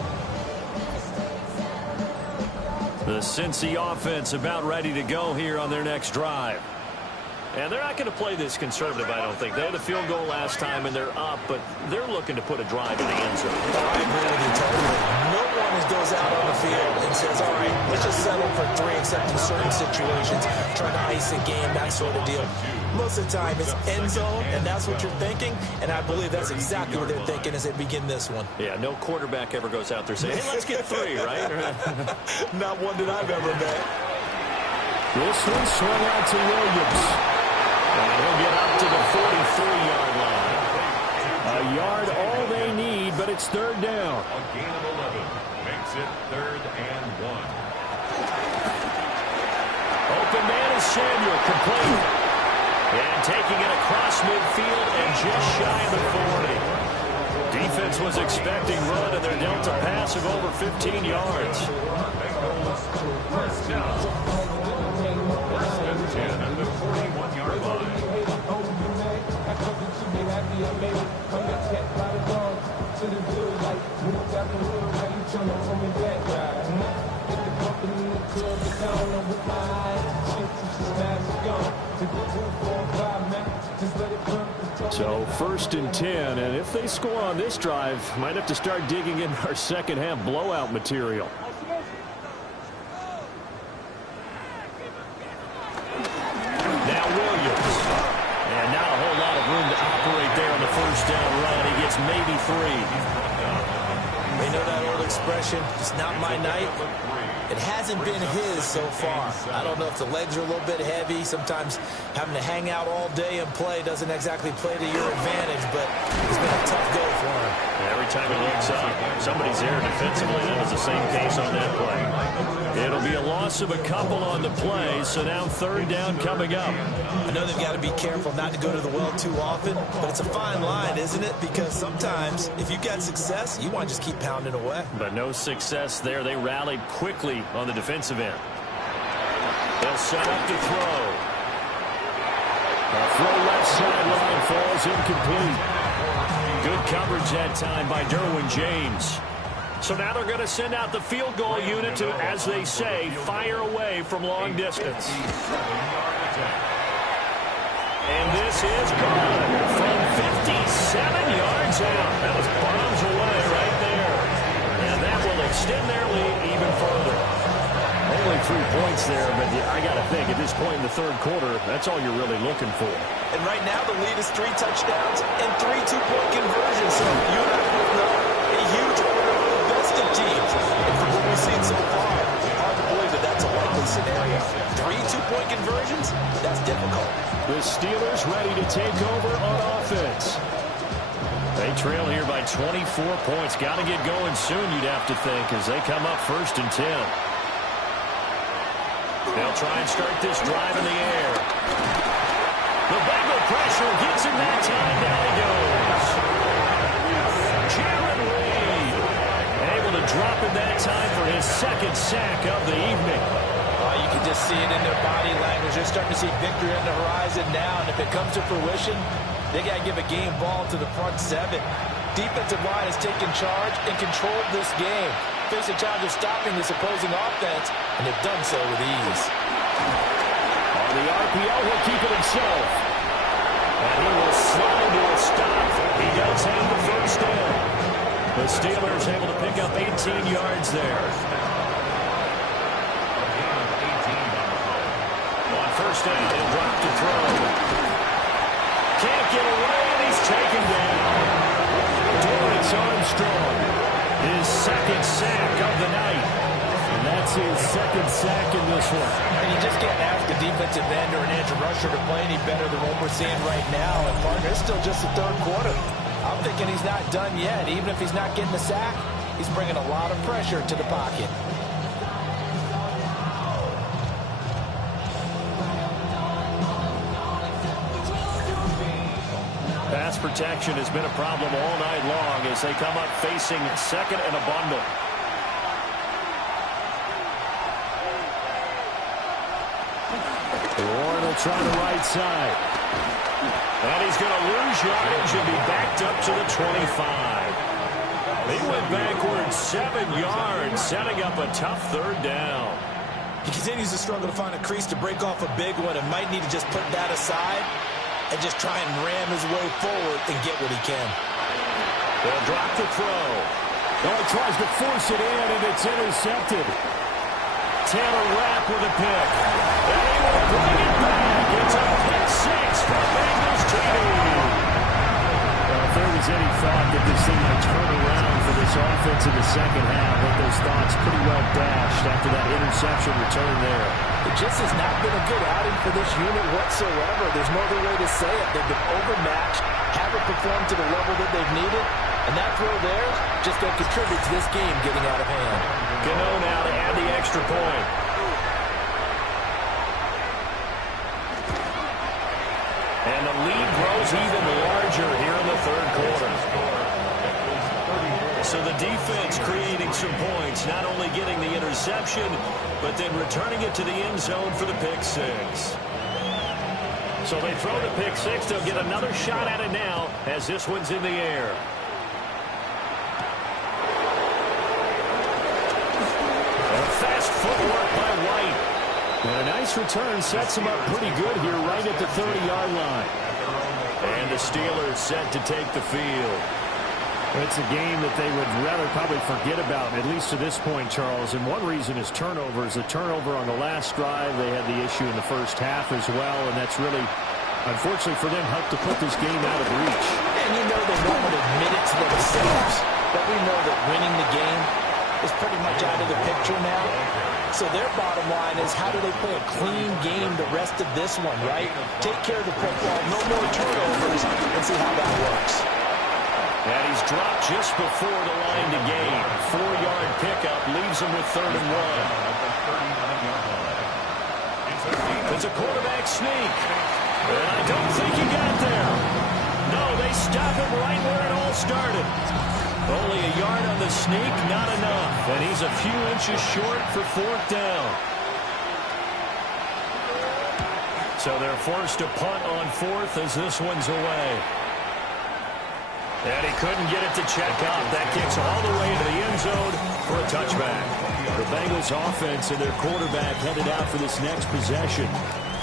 The Cincy offense about ready to go here on their next drive. And they're not going to play this conservative, I don't think. They had a field goal last time, and they're up, but they're looking to put a drive in the end zone. I agree with you totally. No one goes out on the field and says, all right, let's just settle for 3, except in certain situations, trying to ice a game, that sort of deal. Most of the time, it's end zone, and that's what you're thinking, and I believe that's exactly what they're thinking as they begin this one. Yeah, no quarterback ever goes out there saying, hey, let's get 3, right? Not one that I've ever met. This one swung out to Williams. And he'll get up to the 43-yard line. A yard all they need, but it's 3rd down. A gain of 11 makes it 3rd and 1. Open man is Samuel, complete. And taking it across midfield and just shy of the 40. Defense was expecting run, and they're dealt a pass of over 15 yards. First down. 1st and 10 at the 41-yard line. So 1st and 10, and if they score on this drive, might have to start digging into our second half blowout material. Now Williams. And not a whole lot of room to operate there on the 1st down run. He gets maybe 3. They know that old expression, just not my night. It hasn't been his so far. I don't know if the legs are a little bit heavy. Sometimes having to hang out all day and play doesn't exactly play to your advantage, but it's been a tough go for him. Every time he looks up, somebody's there defensively. That was the same case on that play. It'll be a loss of a couple on the play, so now third down coming up. I know they've got to be careful not to go to the well too often, but it's a fine line, isn't it? Because sometimes if you got success, you want to just keep pounding away. But no success there. They rallied quickly on the defensive end. They'll set up to throw. A throw left sideline falls incomplete. Good coverage that time by Derwin James. So now they're going to send out the field goal unit to, as they say, fire away from long distance. And this is good from 57 yards out. That was bombs away right there. And that will extend their lead even further. Only 3 points there, but I got to think at this point in the third quarter, that's all you're really looking for. And right now the lead is 3 touchdowns and 3 two-point conversions. So you and I both know a huge order for the best of teams. And from what we've seen so far, hard to believe that that's a likely scenario. 3 two-point conversions? That's difficult. The Steelers ready to take over on offense. They trail here by 24 points. Got to get going soon, you'd have to think, as they come up 1st and 10. They'll try and start this drive in the air. The Bengal pressure gets him that time. Down he goes. Jaron Reed able to drop him that time for his 2nd sack of the evening. You can just see it in their body language. They're starting to see victory on the horizon now, and if it comes to fruition, they got to give a game ball to the front 7. Defensive line has taken charge and controlled this game. Face a challenge of stopping this opposing offense, and they've done so with ease. On the RPO, he'll keep it himself. And he will slide to a stop. He does have the first down. The Steelers able to pick up 18 yards there. On first down, he'll drop to throw. Can't get away, and he's taken down. Dorrance Armstrong, his 2nd sack of the night. And that's his 2nd sack in this one. And you just can't ask a defensive end or an edge rusher to play any better than what we're seeing right now. And partner, it's still just the third quarter. I'm thinking he's not done yet. Even if he's not getting a sack, he's bringing a lot of pressure to the pocket. Pass protection has been a problem all night long as they come up facing 2nd and a bundle. Warren will try the right side. And he's going to lose yardage and be backed up to the 25. He went backwards 7 yards, setting up a tough third down. He continues to struggle to find a crease to break off a big one and might need to just put that aside and just try and ram his way forward and get what he can. They'll drop the throw. Oh, he tries to force it in, and it's intercepted. Taylor Rapp with a pick. And he will bring it back. It's a pick 6 for Bengals TV. Well, if there was any thought that this thing might turn around for this offense in the second half, I think those thoughts pretty well dashed after that interception return there. It just has not been a good outing for this unit whatsoever. There's no other way to say it. They've been overmatched, haven't performed to the level that they've needed, and that throw there just going to contribute to this game getting out of hand. Gano now to add the extra point. And the lead grows even larger here in the third quarter. So the defense creating some points, not only getting the interception, but then returning it to the end zone for the pick 6. So they throw the pick 6. They'll get another shot at it now as this one's in the air. And fast footwork by White. And a nice return sets him up pretty good here right at the 30-yard line. And the Steelers set to take the field. It's a game that they would rather probably forget about, at least to this point, Charles. And one reason is turnovers. The turnover on the last drive, they had the issue in the first half as well. And that's really, unfortunately for them, helped to put this game out of reach. And you know they don't want to admit it to themselves, but we know that winning the game is pretty much out of the picture now. So their bottom line is, how do they play a clean game the rest of this one, right? Take care of the football, no more turnovers, and see how that works. And he's dropped just before the line to gain. 4-yard pickup leaves him with 3rd and 1. It's a quarterback sneak. And I don't think he got there. No, they stop him right where it all started. Only a yard on the sneak, not enough. And he's a few inches short for 4th down. So they're forced to punt on 4th as this one's away. And he couldn't get it to check out. That kicks all the way into the end zone for a touchback. The Bengals offense and their quarterback headed out for this next possession.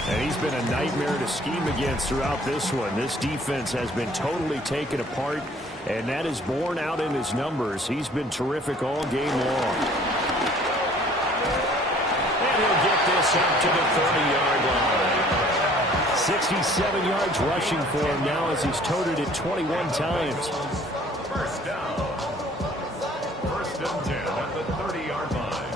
And he's been a nightmare to scheme against throughout this one. This defense has been totally taken apart, and that is borne out in his numbers. He's been terrific all game long. And he'll get this up to the 30-yard line. 67 yards rushing for him now as he's toted it 21 times. First down. 1st and 10 at the 30-yard line.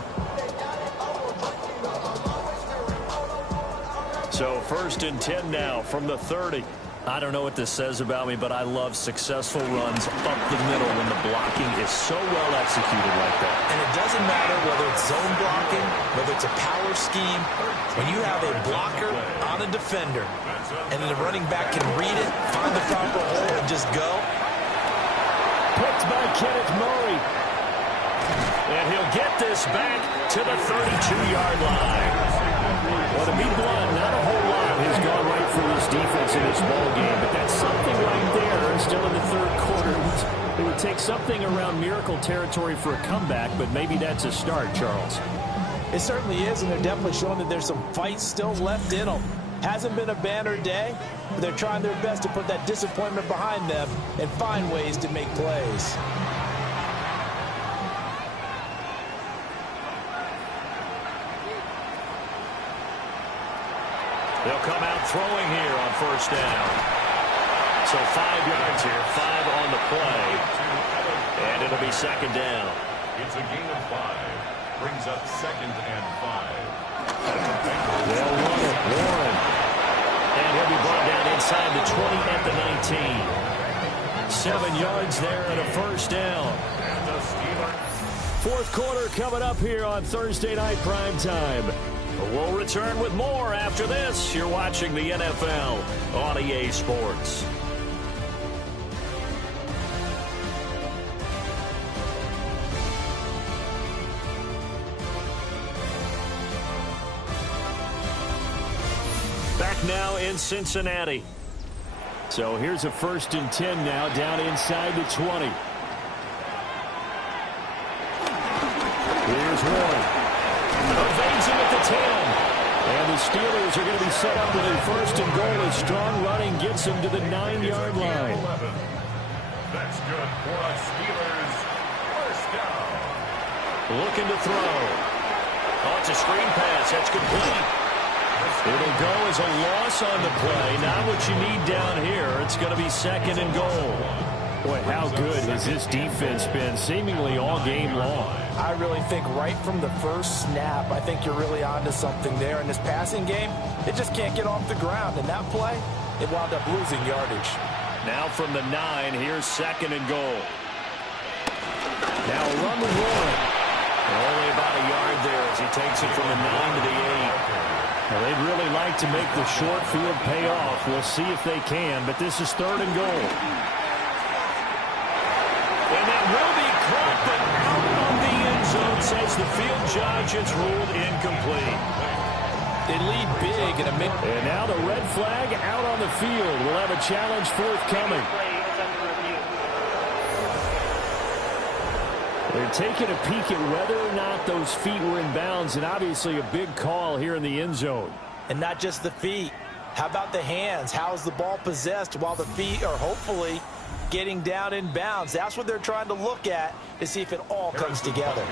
So 1st and 10 now from the 30. I don't know what this says about me, but I love successful runs up the middle when the blocking is so well executed like that. And it doesn't matter whether it's zone blocking, whether it's a power scheme. When you have a blocker on a defender, and the running back can read it, find the proper hole, and just go. Picked by Kenneth Murray. And he'll get this back to the 32-yard line. Well, to be blunt, not a whole lot has gone right for this defense in this ball game, but that's something right there. Still in the 3rd quarter. It would take something around miracle territory for a comeback, but maybe that's a start, Charles. It certainly is, and they're definitely showing that there's some fight still left in them. Hasn't been a banner day, but they're trying their best to put that disappointment behind them and find ways to make plays. They'll come out throwing here on 1st down. So 5 yards here, 5 on the play. And it'll be 2nd down. It's a gain of 5. Brings up 2nd and 5. They'll run it. Warren. And he'll be brought down inside the 20 at the 19. 7 yards there and a 1st down. And the Steelers. 4th quarter coming up here on Thursday Night Primetime. We'll return with more after this. You're watching the NFL on EA Sports. Back now in Cincinnati. So here's a 1st and 10 now down inside the 20. Here's Warren. Evades him at the 10. And the Steelers are going to be set up with a 1st and goal as strong running gets them to the 9-yard line. 11. That's good for a Steelers 1st down. Looking to throw. Oh, it's a screen pass. That's complete. It'll go as a loss on the play. Not what you need down here. It's going to be 2nd and goal. Boy, how good has this defense been seemingly all game long? I really think right from the first snap, I think you're really onto something there. In this passing game, it just can't get off the ground. In that play, it wound up losing yardage. Now from the 9, here's 2nd and goal. Now run with Warren. Only about a yard there as he takes it from the 9 to the 8. Well, they'd really like to make the short field pay off. We'll see if they can, but this is 3rd and goal. And that will be caught, but out of the end zone, says the field judge. It's ruled incomplete. They lead big in a minute. And now the red flag out on the field. We'll have a challenge forthcoming. They're taking a peek at whether or not those feet were in bounds, and obviously a big call here in the end zone. And not just the feet. How about the hands? How's the ball possessed while the feet are hopefully getting down in bounds? That's what they're trying to look at to see if it all comes together.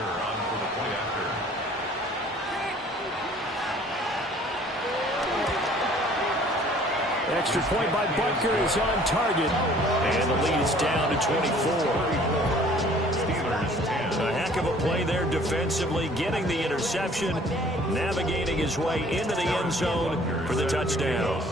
Extra point by Butker is on target. And the lead is down to 24. A heck of of a play there defensively, getting the interception, navigating his way into the end zone for the touchdown.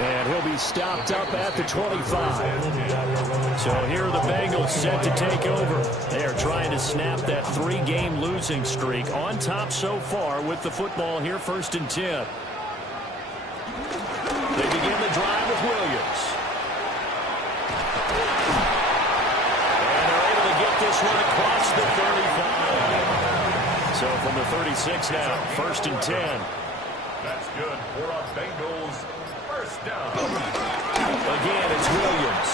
And he'll be stopped up at the 25. So here are the Bengals set to take over. They are trying to snap that 3-game losing streak. On top so far with the football here, 1st and 10. They begin the drive with Williams. And they're able to get this one across the 35. So from the 36 now, 1st and 10. That's good for a Bengals first down. Again, it's Williams.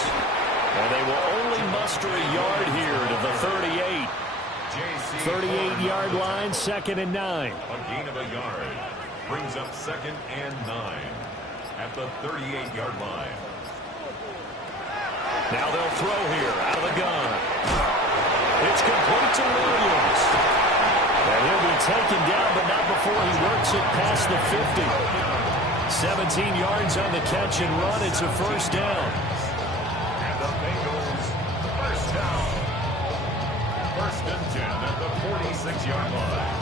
And they will only muster a yard here to the 38. 38-yard line, 2nd and 9. A gain of a yard brings up 2nd and 9 at the 38-yard line. Now they'll throw here out of the gun. It's complete to Williams. And he'll be taken down, but not before he works it past the 50. 17 yards on the catch and run. It's a first down. And the Bengals first down. 1st and 10 at the 46-yard line.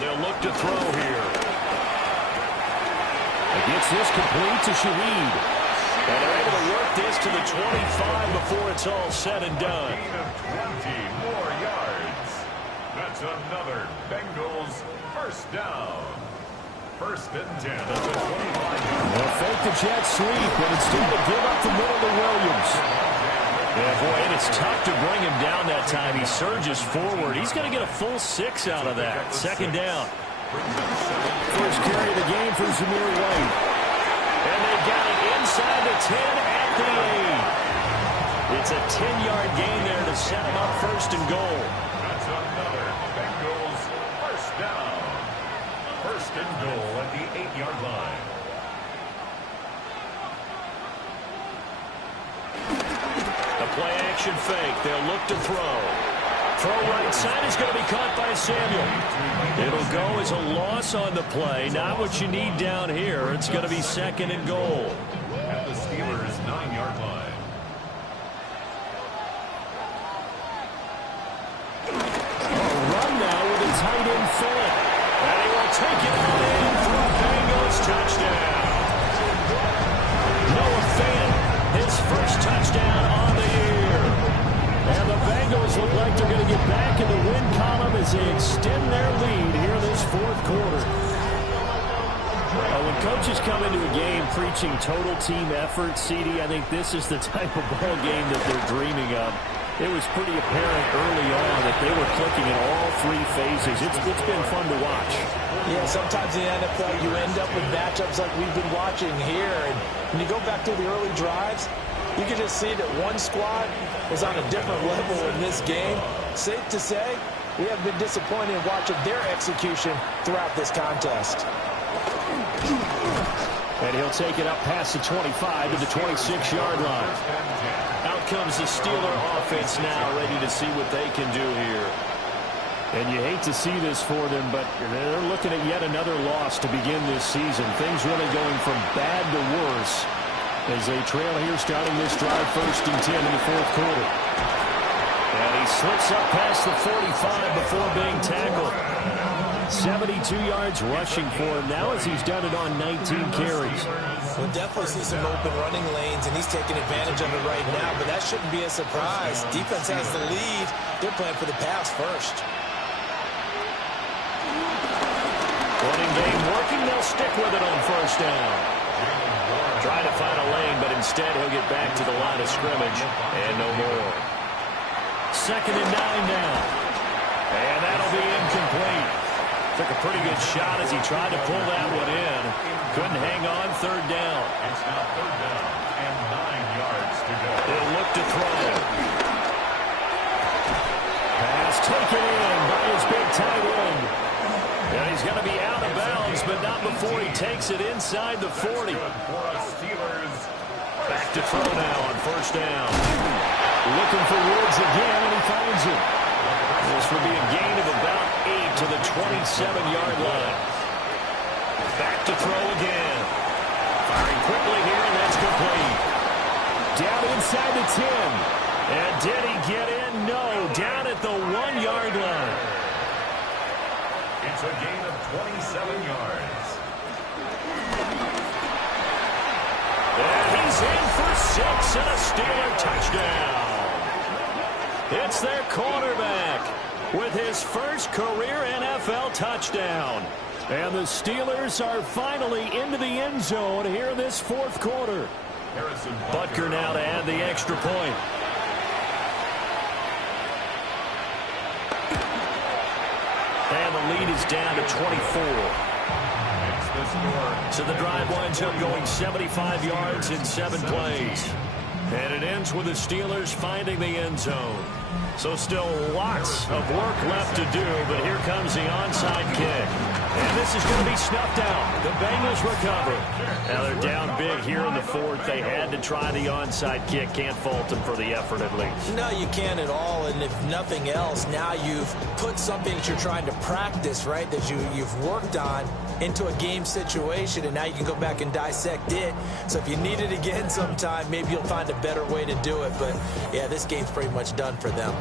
They'll look to throw here. Gets this complete to Shaheed. And they're able to work this to the 25 before it's all said and done. A gain of 20 more yards. That's another Bengals first down. 1st and 10 at the 25-yard line. They'll fake the jet sweep, but instead they give up the middle to Williams. Yeah, boy, and it's tough to bring him down that time. He surges forward. He's going to get a full 6 out of that. 2nd down. First carry of the game for Zamir White. And they've got it inside the 10 at the 8. It's a 10-yard gain there to set him up 1st and goal. That's another Bengals first down. 1st and goal at the 8-yard line. A play action fake. They'll look to throw. Throw right side is going to be caught by Samuel. It'll go as a loss on the play. Not what you need down here. It's going to be 2nd and goal. At the Steelers' 9-yard line. A run now with a tight end Fant. And he will take it all in for a Bengals touchdown. Noah Fant, his first touchdown on the year. And the Bengals look like they're going to get back in the win column as they extend their lead here this 4th quarter. When coaches come into a game preaching total team effort, CD, I think this is the type of ball game that they're dreaming of. It was pretty apparent early on that they were clicking in all 3 phases. It's been fun to watch. Yeah, sometimes in the NFL you end up with matchups like we've been watching here. And when you go back to the early drives, you can just see that one squad was on a different level in this game. Safe to say, we have been disappointed in watching their execution throughout this contest. And he'll take it up past the 25 to the 26-yard line. Out comes the Steeler offense now, ready to see what they can do here. And you hate to see this for them, but they're looking at yet another loss to begin this season. Things really going from bad to worse as they trail here starting this drive 1st and 10 in the 4th quarter. And he slips up past the 45 before being tackled. 72 yards rushing for him now as he's done it on 19 carries. We'll definitely see some open running lanes, and he's taking advantage of it right now, but that shouldn't be a surprise. Defense has the lead. They're playing for the pass first. Running game working. They'll stick with it on 1st down. Trying to find a lane, but instead he'll get back to the line of scrimmage and no more. 2nd and 9 now. And that'll be incomplete. Took a pretty good shot as he tried to pull that one in. Couldn't hang on. 3rd down. It's now 3rd down and 9 yards to go. They'll look to throw. Pass taken in by his big but not before he takes it inside the 40. Back to throw now on first down. Looking for Woods again, and he finds it. This would be a gain of about 8 to the 27-yard line. Back to throw again. Firing quickly here, and that's complete. Down inside the 10. And did he get in? No. Down at the 1-yard line. It's a gain of 27 yards. And he's in for 6 and a Steeler touchdown. It's their cornerback with his first career NFL touchdown. And the Steelers are finally into the end zone here in this fourth quarter. Butker now to add the extra point. And the lead is down to 24. So the drive winds up going 75 yards in 7 plays. And it ends with the Steelers finding the end zone. So still lots of work left to do, but here comes the onside kick. And this is going to be snuffed out. The Bengals recover. Now they're down big here in the fourth. They had to try the onside kick. Can't fault them for the effort at least. No, you can't at all. And if nothing else, now you've put something that you're trying to practice, right, that you've worked on into a game situation, and now you can go back and dissect it. So if you need it again sometime, maybe you'll find a better way to do it. But, yeah, this game's pretty much done for them.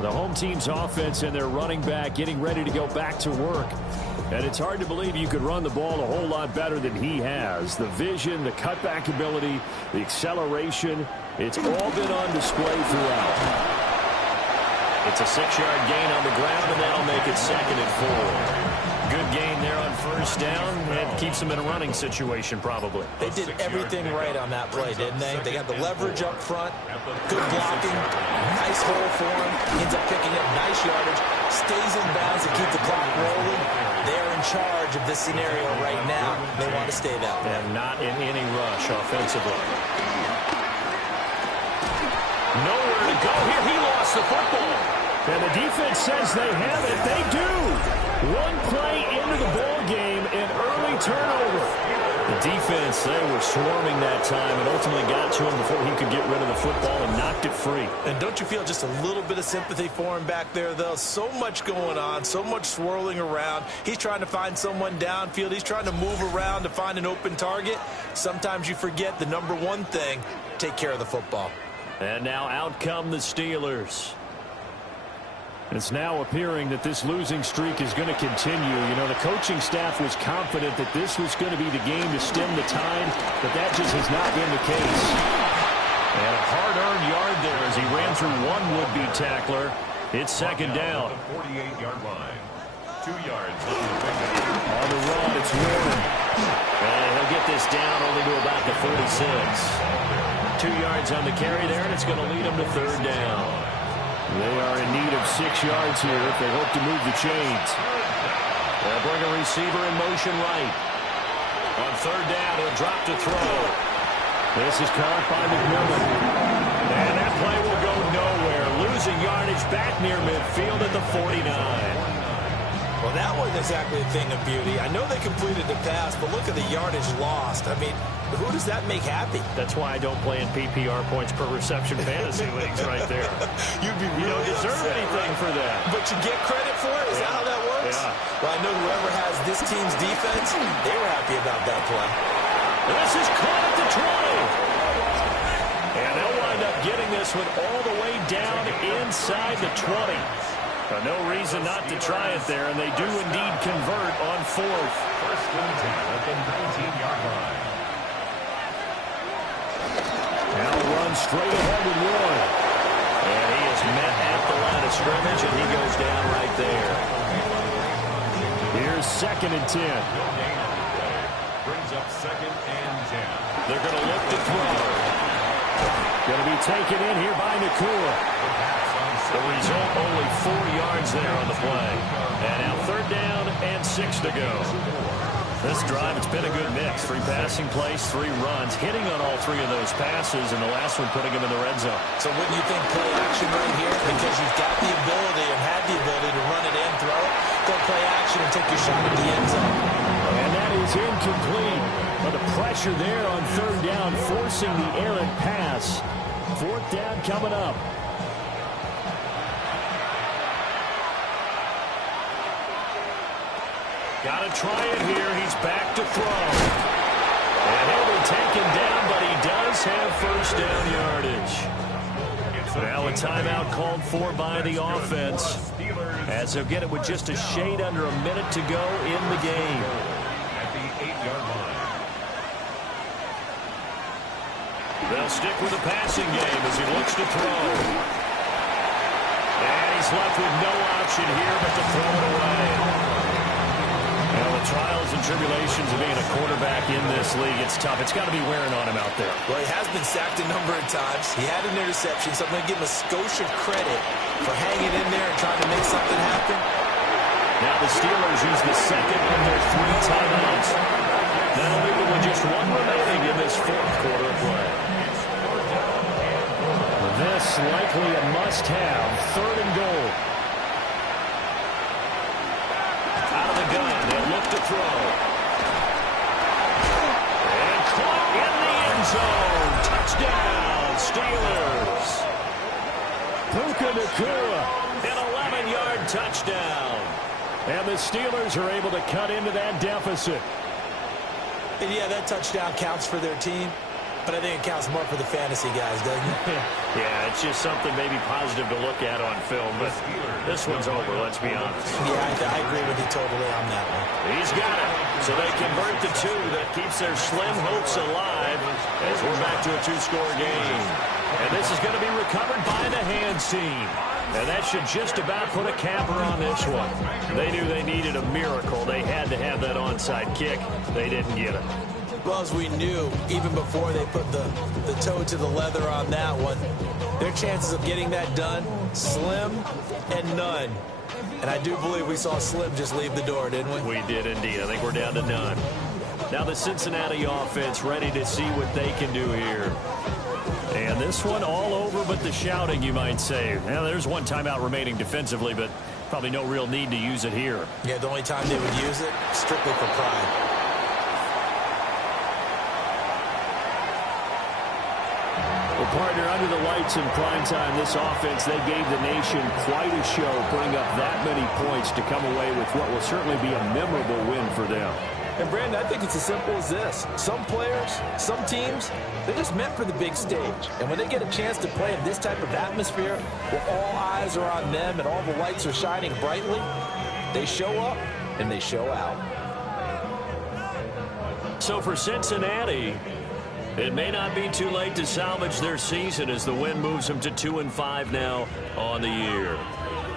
The home team's offense and their running back getting ready to go back to work. And it's hard to believe you could run the ball a whole lot better than he has. The vision, the cutback ability, the acceleration, it's all been on display throughout. It's a 6-yard gain on the ground, and that'll make it 2nd and 4. Good gain there on first down, and keeps them in a running situation probably. They did everything right on that play, didn't they? They got the leverage up front, good blocking, nice hole for him, ends up picking up nice yardage, stays in bounds to keep the clock rolling. They're in charge of this scenario right now. They want to stay that way. And not in any rush offensively. Nowhere to go here. He lost the football. And the defense says they have it. They do. One play into the ball game, an early turnover. The defense, they were swarming that time and ultimately got to him before he could get rid of the football and knocked it free. And don't you feel just a little bit of sympathy for him back there, though? So much going on, so much swirling around. He's trying to find someone downfield. He's trying to move around to find an open target. Sometimes you forget the number one thing, take care of the football. And now out come the Steelers. It's now appearing that this losing streak is going to continue. You know, the coaching staff was confident that this was going to be the game to stem the tide, but that just has not been the case. And a hard-earned yard there as he ran through one would-be tackler. It's 2nd down. 48-yard line. 2 yards on the run, it's Warren. And he'll get this down only to about the 46. 2 yards on the carry there, and it's going to lead him to 3rd down. They are in need of 6 yards here if they hope to move the chains. They'll bring a receiver in motion right. On 3rd down, he'll drop to throw. This is caught by McMillan. And that play will go nowhere. Losing yardage back near midfield at the 49. Well, that wasn't exactly a thing of beauty. I know they completed the pass, but look at the yardage lost. I mean, who does that make happy? That's why I don't play in PPR points per reception fantasy leagues right there. You'd be really you don't deserve upset, anything right? for that. But you get credit for it? Is that how that works? Yeah. Well, I know whoever has this team's defense, they were happy about that play. This is caught at the 20. And they'll wind up getting this one all the way down inside the 20. No reason not to try it there, and they do indeed convert on 4th. 1st and 10 at the 19-yard line. Now run straight ahead with Warren. And he is met at the line of scrimmage, and he goes down right there. Here's 2nd and 10. Brings up 2nd and 10. They're going to look to throw. Going to be taken in here by Nakua. The result, only 4 yards there on the play. And now 3rd down and 6 to go. This drive, it's been a good mix. 3 passing plays, 3 runs, hitting on all 3 of those passes, and the last one putting him in the red zone. So wouldn't you think play action right here? Because you've got the ability and had the ability to run it and throw it. Go play action and take your shot at the end zone. And that is incomplete. But the pressure there on 3rd down, forcing the errant pass. 4th down coming up. Got to try it here. He's back to throw. And he'll be taken down, but he does have 1st down yardage. Now a timeout called for by the offense, as they'll get it with just a shade under a minute to go in the game. At the 8-yard line. They'll stick with the passing game as he looks to throw. And he's left with no option here but to throw it away. Well, the trials and tribulations of being a quarterback in this league, it's tough. It's got to be wearing on him out there. Well, he has been sacked a number of times. He had an interception, so I'm going to give him a skosh of credit for hanging in there and trying to make something happen. Now the Steelers use the second of their 3 timeouts. That'll leave them with just 1 remaining in this 4th quarter of play. This likely a must-have, 3rd and goal. Out of the gun, they'll look to throw. And caught in the end zone. Touchdown, Steelers. Puka Nacua, an 11-yard touchdown. And the Steelers are able to cut into that deficit. And yeah, that touchdown counts for their team, but I think it counts more for the fantasy guys, doesn't it? Yeah, it's just something maybe positive to look at on film, but this one's over, let's be honest. Yeah, I agree with you totally on that one. He's got it. So they convert the 2. That keeps their slim hopes alive as we're back to a 2-score game. And this is going to be recovered by the hands team. And that should just about put a capper on this one. They knew they needed a miracle. They had to have that onside kick. They didn't get it. Well, as we knew, even before they put the toe to the leather on that one, their chances of getting that done, slim and none. And I do believe we saw Slim just leave the door, didn't we? We did indeed. I think we're down to none. Now the Cincinnati offense ready to see what they can do here. And this one all over but the shouting, you might say. Now there's 1 timeout remaining defensively, but probably no real need to use it here. Yeah, the only time they would use it, strictly for pride. Well, partner, under the lights in prime time, this offense, they gave the nation quite a show, putting up that many points to come away with what will certainly be a memorable win for them. And, Brandon, I think it's as simple as this. Some players, some teams, they're just meant for the big stage. And when they get a chance to play in this type of atmosphere where all eyes are on them and all the lights are shining brightly, they show up and they show out. So for Cincinnati, it may not be too late to salvage their season as the win moves them to 2-5 now on the year.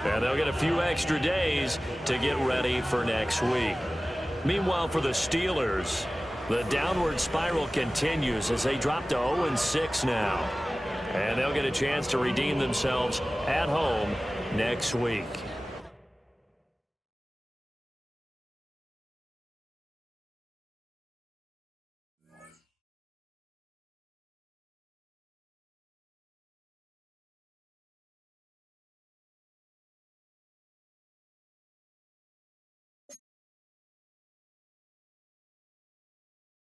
And they'll get a few extra days to get ready for next week. Meanwhile, for the Steelers, the downward spiral continues as they drop to 0-6 now. And they'll get a chance to redeem themselves at home next week.